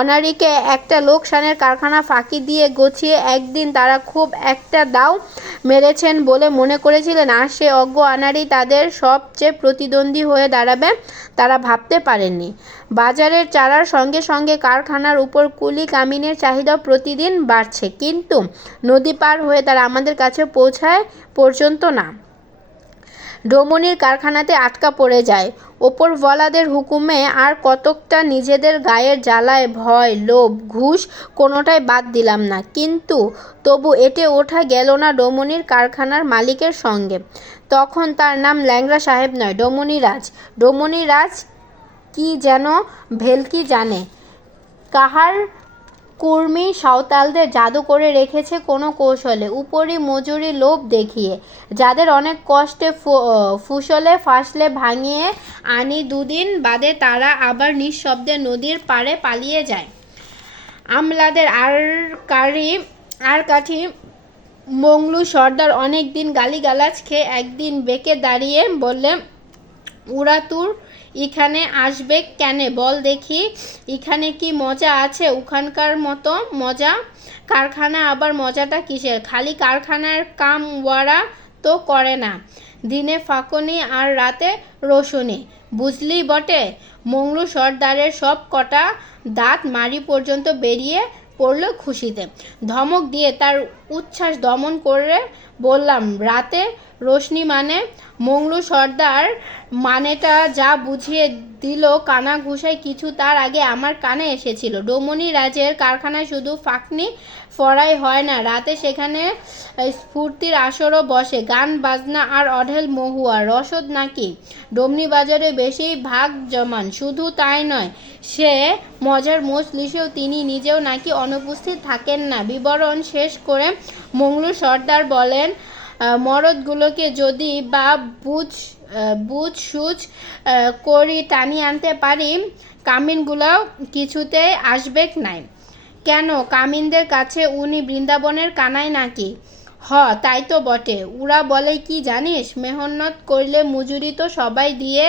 অনাড়িকে একটা লোকসানের কারখানা ফাঁকি দিয়ে গছিয়ে একদিন তারা খুব একটা দাও মেরেছেন বলে মনে করেছিলেন, আর সে অজ্ঞ আনাড়ি তাদের সবচেয়ে প্রতিদ্বন্দ্বী হয়ে দাঁড়াবে, তারা ভাবতে পারেননি। বাজারের চারার সঙ্গে সঙ্গে কারখানার উপর কুলি কামিনের চাহিদাও প্রতিদিন বাড়ছে, কিন্তু নদী পার হয়ে তারা আমাদের কাছে পৌঁছায় পর্যন্ত না। ডোমনির কারখানাতে আটকা পড়ে যায়। ওপরওয়ালাদের হুকুমে আর কতকটা নিজেদের গায়ের জ্বালায়, ভয়, লোভ, ঘুষ কোনোটাই বাদ দিলাম না। কিন্তু তবু এঁটে ওঠা গেল না ডোমনির কারখানার মালিকের সঙ্গে। তখন তার নাম ল্যাংড়া সাহেব নয়, ডোমনিরাজ। ডোমনিরাজ কি যেন ভেলকি জানে, কাহার কুর্মি সাঁওতালদের জাদু করে রেখেছে কোনো কৌশলে, উপরি মজুরি লোভ দেখিয়ে। যাদের অনেক কষ্টে ফুসলে ফাসলে ভাঙিয়ে আনি, দুদিন বাদে তারা আবার নিঃশব্দে নদীর পাড়ে পালিয়ে যায়। আমলাদের আর কাঠি মংলু সর্দার অনেক দিন গালিগালাজ খেয়ে একদিন বেঁকে দাঁড়িয়ে বললে, উড়া তুর ইখানে আসবে কেনে বল দেখি, ইখানে কি মজা আছে উখানকার মতো মজা? কারখানা আবার মজাটা কিসের? খালি কারখানার কাম ওয়ারা তো করে না, দিনে ফাঁকনি আর রাতে রোশনি, বুঝলি বটে? মংলু সর্দারের সব কটা দাঁত মাড়ি পর্যন্ত বেরিয়ে পড়ল খুশিতে। ধমক দিয়ে তার উচ্ছ্বাস দমন করে বললাম, রাতে রোশনি মানে? মংলু সর্দার মানেটা যা বুঝিয়ে দিল কানা ঘুষাই কিছু তার আগে আমার কানে এসেছিল। ডোমনি রাজের কারখানায় শুধু ফাঁকনি ফড়াই হয় না, রাতে সেখানে স্ফূর্তির আসরও বসে, গান বাজনা আর অঢেল মহুয়া। রসদ নাকি ডোমনি বাজারে বেশি ভাগ জমান। শুধু তাই নয়, সে মজার মজলিসেও তিনি নিজেও নাকি অনুপস্থিত থাকেন না। বিবরণ শেষ করে মংলু সর্দার বলেন, মরদগুলোকে যদি বা বুঝ সুঝ করি টানি আনতে পারি, কামিনগুলাও কিছুতেই আসবেক নাই। কেন, কামিনদের কাছে উনি বৃন্দাবনের কানাই নাকি? তাই তো বটে। উরা বলে কি জানিস, মেহনত করলে মজুরি তো সবাই দিয়ে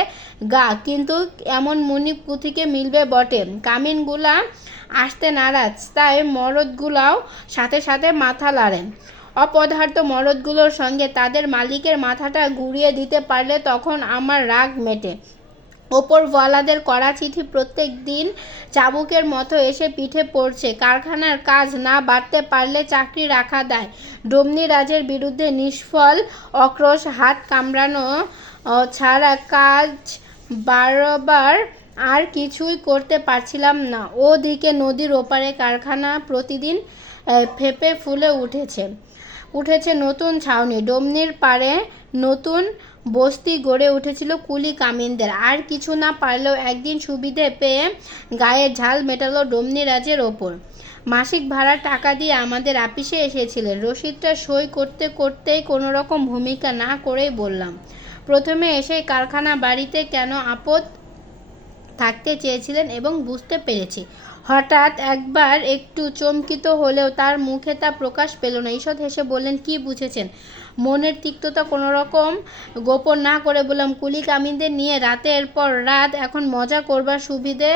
গা, কিন্তু এমন মুনিব পুঁথিকে মিলবে বটে? কামিনগুলা আসতে নারাজ, তাই মরদগুলাও সাথে সাথে মাথা লাড়েন। অপদার্থ মরদগুলোর সঙ্গে তাদের মালিকের মাথাটা ঘুরিয়ে দিতে পারলে তখন আমার রাগ মেটে। ওপরওয়ালাদের কড়া চিঠি প্রত্যেক দিন চাবুকের মতো এসে পিঠে পড়ছে। কারখানার কাজ না বাড়তে পারলে চাকরি রাখা দায়। ডোমনি রাজের বিরুদ্ধে নিষ্ফল অক্রোশ, হাত কামড়ানো ছাড়া কাজ বাড়বার আর কিছুই করতে পারছিলাম না। ওদিকে নদীর ওপারে কারখানা প্রতিদিন ফেঁপে ফুলে উঠেছে নতুন ছাউনি। ডোমনির পাড়ে নতুন বস্তি গড়ে উঠেছিল কুলি কামিনদের। আর কিছু না পারলেও একদিন সুবিধে পেয়ে গায়ের ঝাল মেটালো ডোমনি রাজের ওপর। মাসিক ভাড়ার টাকা দিয়ে আমাদের আপিসে এসেছিলেন। রসিদটা সই করতে করতেই কোনোরকম ভূমিকা না করেই বললাম, প্রথমে এসে কারখানা বাড়িতে কেন আপদ থাকতে চেয়েছিলেন এবং বুঝতে পেরেছি। হঠাৎ একবার একটু চমকিত হলেও তার মুখে তা প্রকাশ পেল না। ঈষৎ হেসে বললেন, কি বুঝেছেন? মনের তিক্ততা কোনোরকম গোপন না করে বললাম, কুলি কামিনদের নিয়ে রাতের পর রাত এখন মজা করবার সুবিধে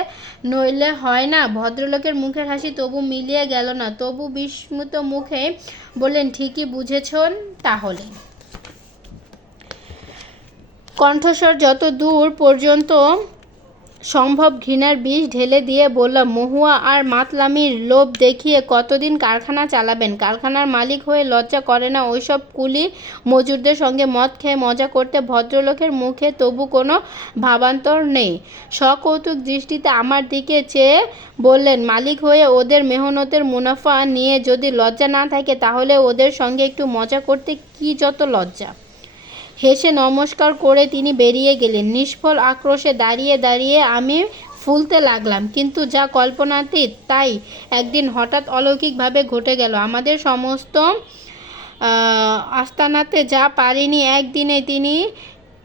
নইলে হয় না। ভদ্রলোকের মুখের হাসি তবু মিলিয়ে গেল না, তবু বিস্মিত মুখে বললেন, ঠিকই বুঝেছেন তাহলে। কণ্ঠস্বর যত দূর পর্যন্ত সম্ভব ঘৃণার বিষ ঢেলে দিয়ে বললাম, মহুয়া আর মাতলামির লোভ দেখিয়ে কতদিন কারখানা চালাবেন? কারখানার মালিক হয়ে লজ্জা করে না ওইসব কুলি মজুরদের সঙ্গে মদ খেয়ে মজা করতে? ভদ্রলোকের মুখে তবু কোনো ভাবান্তর নেই। সকৌতুক দৃষ্টিতে আমার দিকে চেয়ে বললেন, মালিক হয়ে ওদের মেহনতের মুনাফা নিয়ে যদি লজ্জা না থাকে, তাহলে ওদের সঙ্গে একটু মজা করতে কি যত লজ্জা। হেসে নমস্কার করে তিনি বেরিয়ে গেলেন। নিষ্ফল আক্রোশে দাঁড়িয়ে দাঁড়িয়ে আমি ফুলতে লাগলাম। কিন্তু যা কল্পনাতীত তাই একদিন হঠাৎ অলৌকিকভাবে ঘটে গেল। আমাদের সমস্ত আস্তানাতে যা পারেনি একদিনে তিনি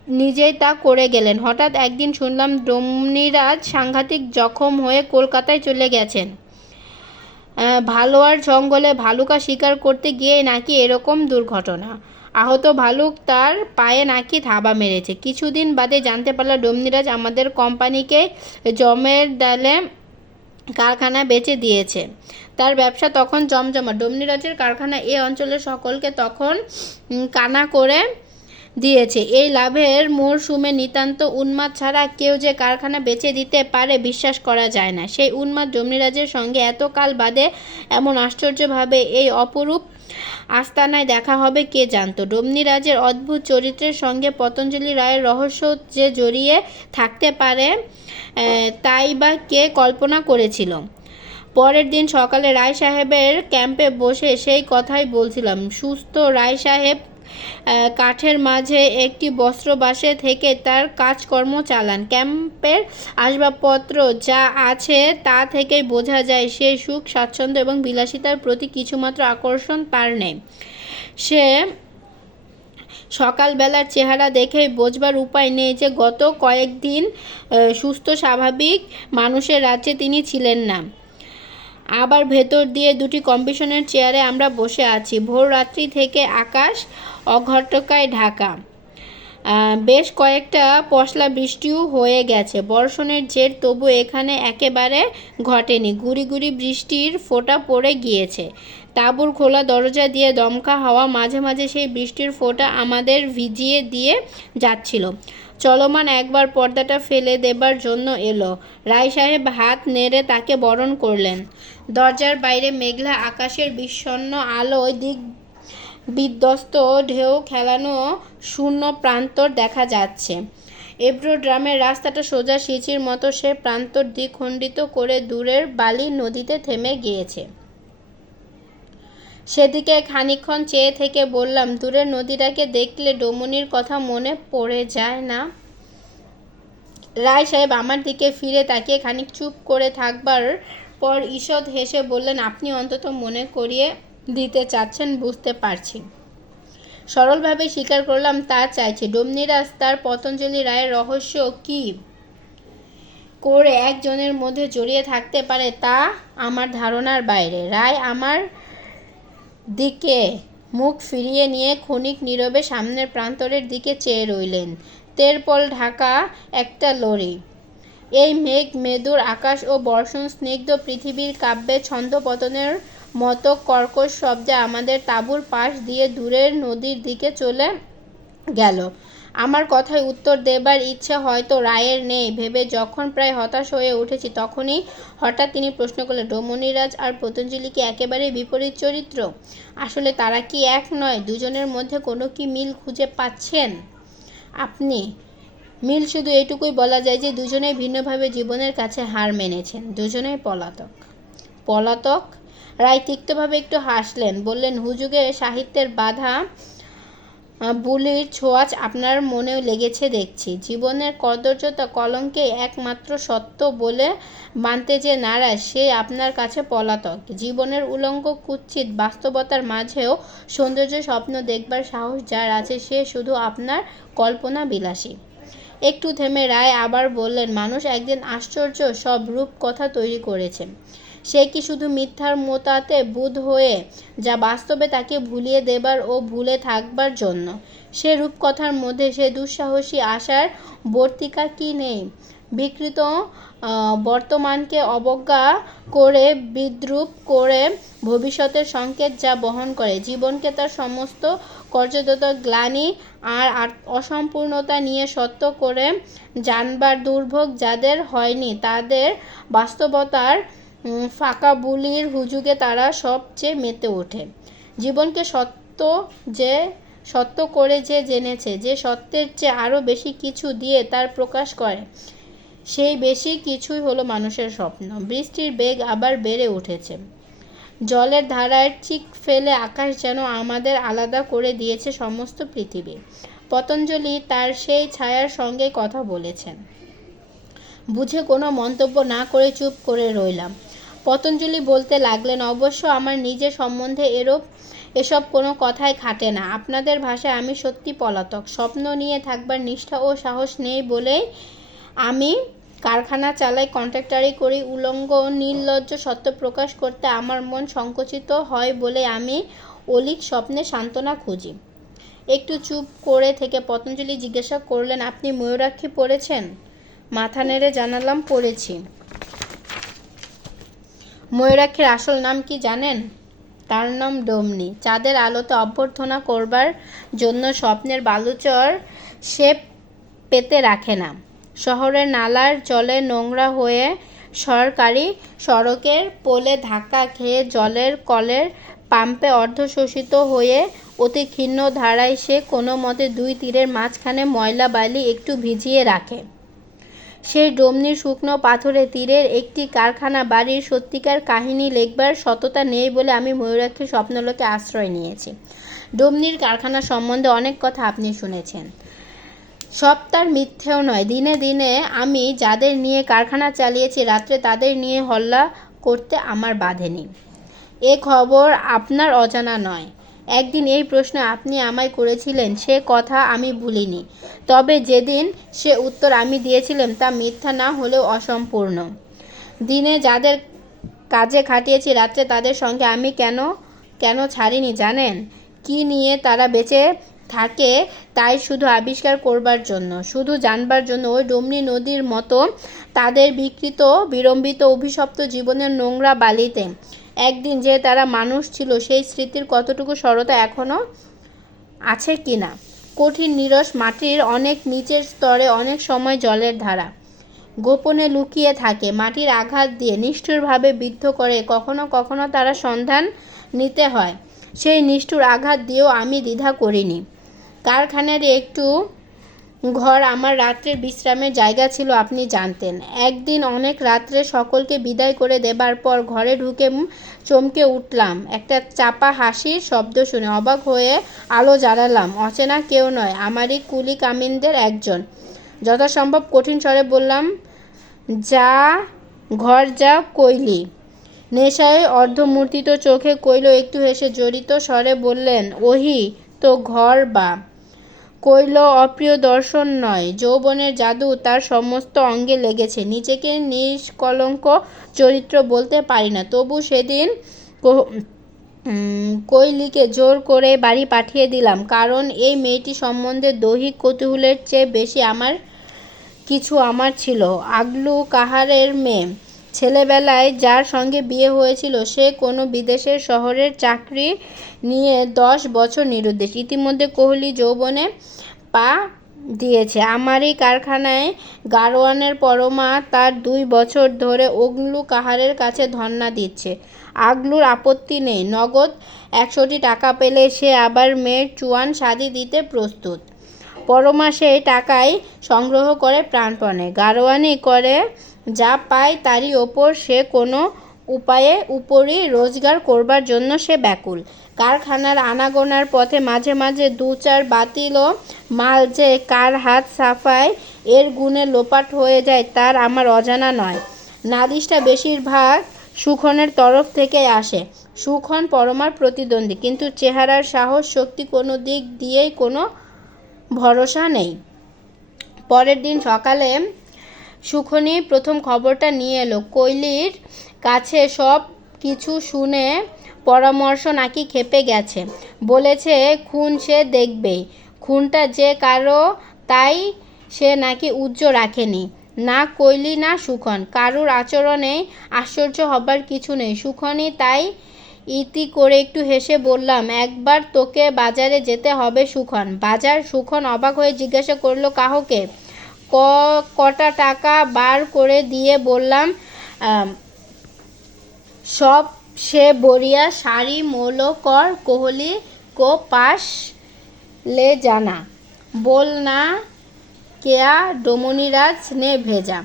নিজেই তা করে গেলেন। হঠাৎ একদিন শুনলাম ডমনিরাজ সাংঘাতিক জখম হয়ে কলকাতায় চলে গেছেন। ভালোয়ার জঙ্গলে ভালুকা শিকার করতে গিয়ে নাকি এরকম দুর্ঘটনা। আহত ভালুক তার পায়ে নাকি থাবা মেরেছে। কিছুদিন বাদে জানতে পারলাম ডমনিরাজ আমাদের কোম্পানিকে জমের ডালে কারখানা বেচে দিয়েছে। তার ব্যবসা তখন জমজমা। ডমনিরাজের কারখানা এ অঞ্চলের সকলকে তখন কানা করে দিয়েছে। এই লাভের মরশুমে নিতান্ত উন্মাদ ছাড়া কেউ যে কারখানা বেচে দিতে পারে বিশ্বাস করা যায় না। সেই উন্মাদ ডমনিরাজের সঙ্গে এতকাল বাদে এমন আশ্চর্যভাবে এই অপরূপ আস্তানায় দেখা হবে কে জানত? ডমনিরাজের অদ্ভুত চরিত্রের সঙ্গে পতঞ্জলি রায়ের রহস্য যে জড়িয়ে থাকতে পারে তাই বা কে কল্পনা করেছিল? পরের দিন সকালে রায় সাহেবের ক্যাম্পে বসে সেই কথাই বলছিলাম। সুস্থ রায় সাহেব কাঠের মাঝে একটি বস্ত্রবাসে থেকে তার কাজকর্ম চালান। ক্যাম্পের আসবাবপত্র যা আছে তা থেকেই বোঝা যায় সেই সুখ স্বাচ্ছন্দ্য এবং বিলাসিতার প্রতি কিছুমাত্র আকর্ষণ তার নেই। সে সকালবেলার চেহারা দেখেই বোঝবার উপায় নেই যে গত কয়েকদিন সুস্থ স্বাভাবিক মানুষের রাজ্যে তিনি ছিলেন না। আবার ভেতর দিয়ে দুটি কম্পিটিশনের চেয়ারে আমরা বসে আছি। ভোর রাত্রি থেকে আকাশ অঘটকায় ঢাকা। বেশ কয়েকটা পশলা বৃষ্টিও হয়ে গেছে। বর্ষণের জের তবু এখানে একেবারে ঘটেনি। গুড়ি গুড়ি বৃষ্টির ফোঁটা পড়ে গিয়েছে। তাঁবুর খোলা দরজা দিয়ে দমকা হাওয়া মাঝে মাঝে সেই বৃষ্টির ফোঁটা আমাদের ভিজিয়ে দিয়ে যাচ্ছিল। চলমান একবার পর্দাটা ফেলে দেবার জন্য এলো। রায় সাহেব হাত নেড়ে তাকে বরণ করলেন। দরজার বাইরে মেঘলা আকাশের বিষণ্ণ আলোয় দিক বিধ্বস্ত ঢেউ খেলানো শূন্য প্রান্তর দেখা যাচ্ছে। এব্রোড্রামের রাস্তাটা সোজা সিঁচির মতো সে প্রান্তর দ্বিখণ্ডিত করে দূরের বালি নদীতে থেমে গিয়েছে। সেদিকে খানিকক্ষণ চেয়ে থেকে বললাম, দূরের নদীটাকে দেখলে ডমনির কথা মনে পড়ে যায় না? রায় সাহেব আমার দিকে ফিরে তাকিয়ে খানিক চুপ করে থাকবার পর ঈষৎ হেসে বললেন, আপনি অন্তত মনে করিয়ে দিতে চাচ্ছেন বুঝতে পারছি। সরলভাবে স্বীকার করলাম, তা চাইছি। ডমনিরাজ তার পতঞ্জলি রায়ের রহস্য কী করে একজনের মধ্যে জড়িয়ে থাকতে পারে তা আমার ধারণার বাইরে। রায় আমার দিকে মুখ ফিরিয়ে নিয়ে ক্ষণিক নীরবে সামনের প্রান্তরের দিকে চেয়ে রইলেন। তেরপল ঢাকা একটা লরি। এই মেঘ মেদুর আকাশ ও বর্ষণ স্নিগ্ধ পৃথিবীর কাব্যে ছন্দপতনের মতো কর্কশ শব্দে আমাদের তাঁবুর পাশ দিয়ে দূরের নদীর দিকে চলে গেল। আমার কথায় উত্তর দেবার ইচ্ছে হয়তো রায়ের নেই ভেবে যখন প্রায় হতাশ হয়ে উঠেছি, তখনই হঠাৎ তিনি প্রশ্ন করলেন, ডমনিরাজ আর পতঞ্জলি কি একেবারে বিপরীত চরিত্র? আসলে তারা কি এক নয়? দুজনের মধ্যে কোনো কি মিল খুঁজে পাচ্ছেন আপনি? মিল শুধু এটুকুই বলা যায় যে দুজনেই ভিন্নভাবে জীবনের কাছে হার মেনেছেন। দুজনেই পলাতক। পলাতক? রায় তিক্তভাবে একটু হাসলেন। বললেন, হুজুগে সাহিত্যের বাধা বুলির ছোঁয়াচ আপনার মনেও লেগেছে দেখছি। জীবনের কদর্যতা কলঙ্কে একমাত্র সত্য বলে মানতে যে নারাজ, সে আপনার কাছে পলাতক। জীবনের উলঙ্গ কুৎসিত বাস্তবতার মাঝেও সৌন্দর্য স্বপ্ন দেখবার সাহস যার আছে সে শুধু আপনার কল্পনা বিলাসী। একটু থেমে রায় আবার বললেন, মানুষ একদিন আশ্চর্য সব রূপকথা তৈরি করেছে। সে কি শুধু মিথ্যার মোতাতে বুঁদ হয়ে, যা বাস্তবে তাকে ভুলিয়ে দেবার ও ভুলে থাকবার জন্য? সে রূপকথার মধ্যে সে দুঃসাহসী আশার বর্তিকা কি নেই? বিকৃত বর্তমানকে অবজ্ঞা করে বিদ্রূপ করে ভবিষ্যতের সংকেত যা বহন করে, জীবনকে তার সমস্ত কর্যদত গ্লানি আর অসম্পূর্ণতা নিয়ে সত্য করে জানবার দুর্ভোগ যাদের হয়নি, তাদের বাস্তবতার ফাঁকা বুলির হুজুগে তারা সবচেয়ে মেতে ওঠে। জীবনকে সত্য করে যে জেনেছে, যে সত্যের চেয়ে আরও বেশি কিছু দিয়ে তার প্রকাশ করে, সেই বেশি কিছুই হলো মানুষের স্বপ্ন। বৃষ্টির বেগ আবার বেড়ে উঠেছে। জলের ধারায় চিক ফেলে আকাশ যেন আমাদের আলাদা করে দিয়েছে সমস্ত পৃথিবী। পতঞ্জলি তার সেই ছায়ার সঙ্গে কথা বলেছেন। বুঝে কোনো মন্তব্য না করে চুপ করে রইলাম। পতঞ্জলি বলতে লাগলেন, অবশ্য আমার নিজের সম্বন্ধে এসব কোনো কথাই খাটে না। আপনাদের ভাষায় আমি সত্যি পলাতক। স্বপ্ন নিয়ে থাকবার নিষ্ঠা ও সাহস নেই বলেই আমি কারখানা চালাই, কন্ট্রাক্টারি করি। উলঙ্গ নির্লজ্জ সত্য প্রকাশ করতে আমার মন সংকুচিত হয় বলে আমি অলীক স্বপ্নে সান্ত্বনা খুঁজি। একটু চুপ করে থেকে পতঞ্জলি জিজ্ঞাসা করলেন, আপনি ময়ূরাক্ষী পড়েছেন? মাথা নেড়ে জানালাম, পড়েছি। ময়ূরাক্ষীর আসল নাম কি জানেন? তার নাম ডমনি। চাঁদের আলোতে অভ্যর্থনা করবার জন্য স্বপ্নের বালুচর সে পেতে রাখে না। শহরের নালার জলে নোংরা হয়ে সরকারি সড়কের পোলে ধাক্কা খেয়ে জলের কলের পাম্পে অর্ধশোষিত হয়ে অতি ক্ষীণ ধারায় সে কোনো মতে দুই তীরের মাঝখানে ময়লা বালি একটু ভিজিয়ে রাখে। সেই ডমনির শুকনো পাথরে তীরের একটি কারখানা বাড়ির সত্যিকার কাহিনী লেখবার সততা নেই বলে আমি ময়ূরাক্ষী স্বপ্নলোকে আশ্রয় নিয়েছি। ডমনির কারখানা সম্বন্ধে অনেক কথা আপনি শুনেছেন, সব তার মিথ্যেও নয়। দিনে দিনে আমি যাদের নিয়ে কারখানা চালিয়েছি, রাত্রে তাদের নিয়ে হল্লা করতে আমার বাধেনি। এ খবর আপনার অজানা নয়। একদিন এই প্রশ্ন আপনি আমায় করেছিলেন, সে কথা আমি ভুলিনি। তবে যেদিন সে উত্তর আমি দিয়েছিলাম তা মিথ্যা না হলেও অসম্পূর্ণ। দিনে যাদের কাজে খাটিয়েছি, রাত্রে তাদের সঙ্গে আমি কেন ছাড়িনি জানেন? কি নিয়ে তারা বেঁচে থাকে তাই শুধু আবিষ্কার করবার জন্য, শুধু জানবার জন্য। ওই ডমনি নদীর মতো তাদের বিকৃত বিড়ম্বিত অভিশপ্ত জীবনের নোংরা বালিতে একদিন যে তারা মানুষ ছিল, সেই স্মৃতির কতটুকু সরলতা এখনো আছে কি না? কঠিন নিরস মাটির অনেক নিচের স্তরে অনেক সময় জলের ধারা গোপনে লুকিয়ে থাকে, মাটির আঘাত দিয়ে নিষ্ঠুরভাবে বিদ্ধ করে। কখনো কখনো তারা সন্ধান নিতে হয়। সেই নিষ্ঠুর আঘাত দিয়েও আমি দ্বিধা করিনি। কারখানার একটু ঘর আমার রাত্রের বিশ্রামের জায়গা ছিল, আপনি জানতেন। একদিন অনেক রাত্রে সকলকে বিদায় করে দেবার পর ঘরে ঢুকে চমকে উঠলাম একটা চাপা হাসির শব্দ শুনে। অবাক হয়ে আলো জ্বালালাম। অচেনা কেউ নয়, আমারই কুলি কামিনদের একজন। যথাসম্ভব কঠিন স্বরে বললাম, যা ঘর যা কইলি। নেশায় অর্ধমূর্তিত চোখে কৈল একটু হেসে জড়িত স্বরে বললেন, ওহি তো ঘর বা। কৈল অপ্রিয় দর্শন নয়, যৌবনের জাদু তার সমস্ত অঙ্গে লেগেছে। নিজেকে নিষ্কলঙ্ক চরিত্র বলতে পারি না, তবু সেদিন কৈলিকে জোর করে বাড়ি পাঠিয়ে দিলাম, কারণ এই মেয়েটি সম্বন্ধে দৈহিক কৌতূহলের চেয়ে বেশি কিছু আমার ছিল। আগলু কাহারের মেয়ে। ছেলেবেলায় যার সঙ্গে বিয়ে হয়েছিল সে কোনো বিদেশের শহরের চাকরি নিয়ে 10 বছর নিরুদ্দেশ। ইতিমধ্যে কোহলি যৌবনে পা দিয়েছে। আমারই কারখানায় গারোয়ানের পরমা তার 2 বছর ধরে আগলু কাহারের কাছে ধন্না দিচ্ছে। আগলুর আপত্তি নেই, নগদ 100টি টাকা পেলে সে আবার মেয়ের চুয়ান শাদি দিতে প্রস্তুত। পরমা সেই টাকাই সংগ্রহ করে প্রাণপণে, গারোয়ানি করে, যা পায় তারই ওপর সে কোনো উপায়ে উপরই রোজগার করবার জন্য সে ব্যাকুল। কারখানার আনাগোনার পথে মাঝে মাঝে 2-4 বাতিল মাল যে কার হাত সাফায় এর গুণে লোপাট হয়ে যায় তার আমার অজানা নয়। নালিশটা বেশিরভাগ সুখনের তরফ থেকেই আসে। সুখন পরমার প্রতিদ্বন্দ্বী, কিন্তু চেহারার সাহস শক্তি কোনো দিক দিয়েই কোনো ভরসা নেই। পরের দিন সকালে সুখনি প্রথম খবরটা নিয়ে এলো। কৈলির কাছে সব কিছু শুনে পরামর্শ নাকি খেপে গেছে। বলেছে খুন সে দেখবেই, খুনটা যে কারো তাই সে নাকি উজ্জ্ব রাখেনি। না কৈলি না সুখন, কারুর আচরণে আশ্চর্য হবার কিছু নেই। সুখনই তাই ইতি করে একটু হেসে বললাম, একবার তোকে বাজারে যেতে হবে সুখন। বাজার? সুখন অবাক হয়ে জিজ্ঞাসা করল, কাহকে? কটা টাকা বার করে দিয়ে বললাম, সব সে বড়িয়া শাড়ি মোলো কর কোহলি কো পাশ ले जाना, बोलना কেয়া ডোমনিরাজ নে ভেজা।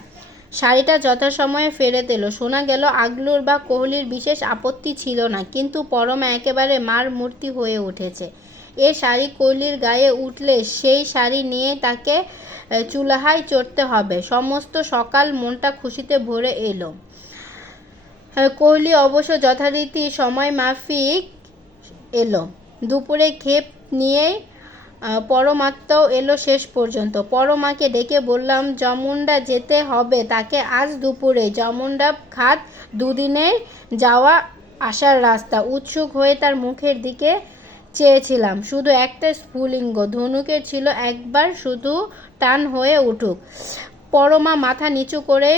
শাড়িটা যথাসময়ে ফেরত এলো। শোনা গেল আগলুর বা কোহলির বিশেষ আপত্তি ছিল না, কিন্তু পরমা একেবারে মার মূর্তি হয়ে উঠেছে। এ শাড়ি কোহলির গায়ে উঠলে সেই শাড়ি নিয়ে তাকে চুলাহায় চড়তে হবে। সমস্ত সকাল মনটা খুশিতে ভরে এলো। কোহলি অবশ্য যথারীতি সময় মাফিক এলো। দুপুরে খেপ নিয়ে পরমাত্মাও এলো শেষ পর্যন্ত। পরমাকে ডেকে বললাম, জমুন্ডা যেতে হবে তাকে আজ দুপুরে। জমুন্ডা খাত দুদিনের যাওয়া আসার রাস্তা। উৎসুক হয়ে তার মুখের দিকে চেয়েছিলাম। শুধু একটা স্ফুলিঙ্গ ধনুকের ছিল, একবার শুধু টান হয়ে উঠুক। পরমা মাথা নিচু করে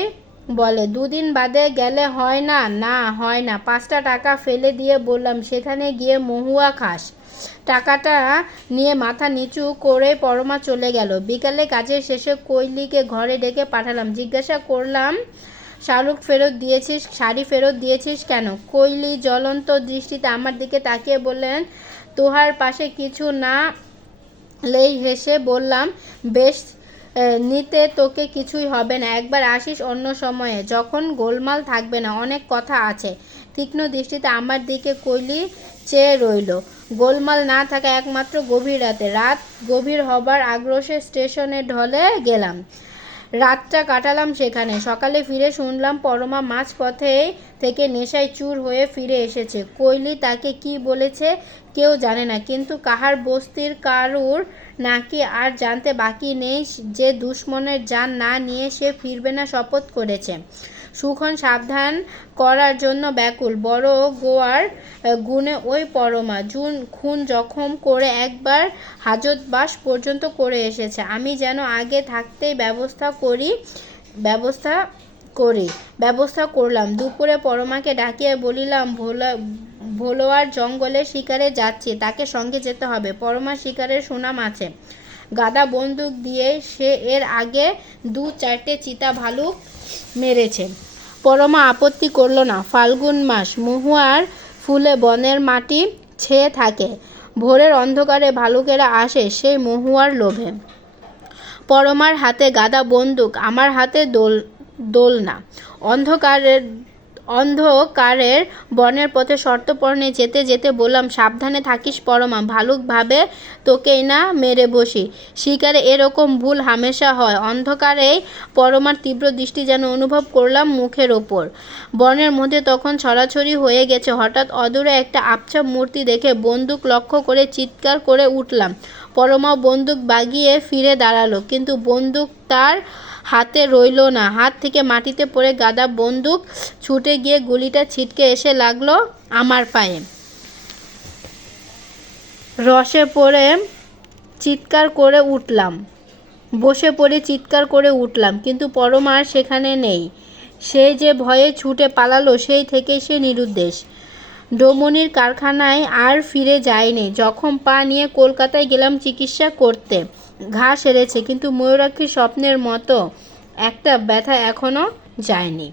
বলে, দুদিন বাদে গেলে হয় না? না, হয় না। 5টা টাকা ফেলে দিয়ে বললাম, সেখানে গিয়ে মহুয়া খাস। টাকাটা নিয়ে মাথা নিচু করে পরমা চলে গেল। বিকালে কাজের শেষে কৈলিকে ঘরে ডেকে পাঠালাম। জিজ্ঞাসা করলাম, শাড়ি ফেরত দিয়েছিস কেন? কৈলি জ্বলন্ত দৃষ্টিতে আমার দিকে তাকিয়ে বললেন, তোহার পাশে কিছু না লেই হেসে বললাম, বেশ, নিতে তোকে কিছুই হবে না। একবার আসিস অন্য সময়ে, যখন গোলমাল থাকবে না। অনেক কথা আছে। তীক্ষ্ণ দৃষ্টিতে আমার দিকে কৈলি চেয়ে রইল। গোলমাল না থাকা একমাত্র গভীর রাতে। রাত গভীর হবার আগ্রহে স্টেশনে ঢলে গেলাম। রাতটা কাটালাম সেখানে। সকালে ফিরে শুনলাম পরমা মাঝপথে থেকে নেশায় চুর হয়ে ফিরে এসেছে। কৈলি তাকে কি বলেছে কেউ জানে না, কিন্তু কাহার বস্তির কারুর নাকি আর জানতে বাকি নেই যে দুশ্মনের জান না নিয়ে সে ফিরবে না শপথ করেছে। সুখন সাবধান করার জন্য ব্যাকুল। বড় গোয়ার গুণে ওই পরমা খুন জখম করে একবার হাজতবাস পর্যন্ত করে এসেছে। আমি যেন আগে থাকতেই ব্যবস্থা করলাম। দুপুরে পরমাকে ডাকিয়ে বলিলাম, ভোলোয়ার জঙ্গলে শিকারে যাচ্ছি, তাকে সঙ্গে যেতে হবে। পরমার শিকারের সুনাম আছে। গাদা বন্দুক দিয়ে সে এর আগে 2-4টে চিতা ভালুক মেরেছে। পরমা আপত্তি করল না। ফাল্গুন মাস, মহুয়ার ফুলে বনের মাটি ছেয়ে থাকে। ভোরের অন্ধকারে ভালুকেরা আসে সেই মহুয়ার লোভে। পরমার হাতে গাদা বন্দুক, আমার হাতে দোলনা। অন্ধকারের বনের পথে শর্তপর্ণে যেতে যেতে বললাম, সাবধানে থাকিস পরমা, ভালুক ভাবে তোকেই না মেরে বসি। শিকারে এরকম ভুল হামেশা হয়। অন্ধকারেই পরমার তীব্র দৃষ্টি যেন অনুভব করলাম মুখের ওপর। বনের মধ্যে তখন ছড়াছড়ি হয়ে গেছে। হঠাৎ অদূরে একটা আবছা মূর্তি দেখে বন্দুক লক্ষ্য করে চিৎকার করে উঠলাম। পরমা বন্দুক বাগিয়ে ফিরে দাঁড়ালো, কিন্তু বন্দুক তার হাতে রইল না। হাত থেকে মাটিতে পড়ে গাদা বন্দুক ছুটে গিয়ে গুলিটা ছিটকে এসে লাগলো আমার পায়ে। বসে পড়ে চিৎকার করে উঠলাম, কিন্তু পরমা আর সেখানে নেই। সে যে ভয়ে ছুটে পালালো, সেই থেকেই সে নিরুদ্দেশ। ডোমনির কারখানায় আর ফিরে যায়নি। জখম পা নিয়ে কলকাতায় গেলাম চিকিৎসা করতে। ঘা সেরেছে, কিন্তু ময়ূরাক্ষীর স্বপ্নের মতো একটা ব্যথা এখনো যায়নি।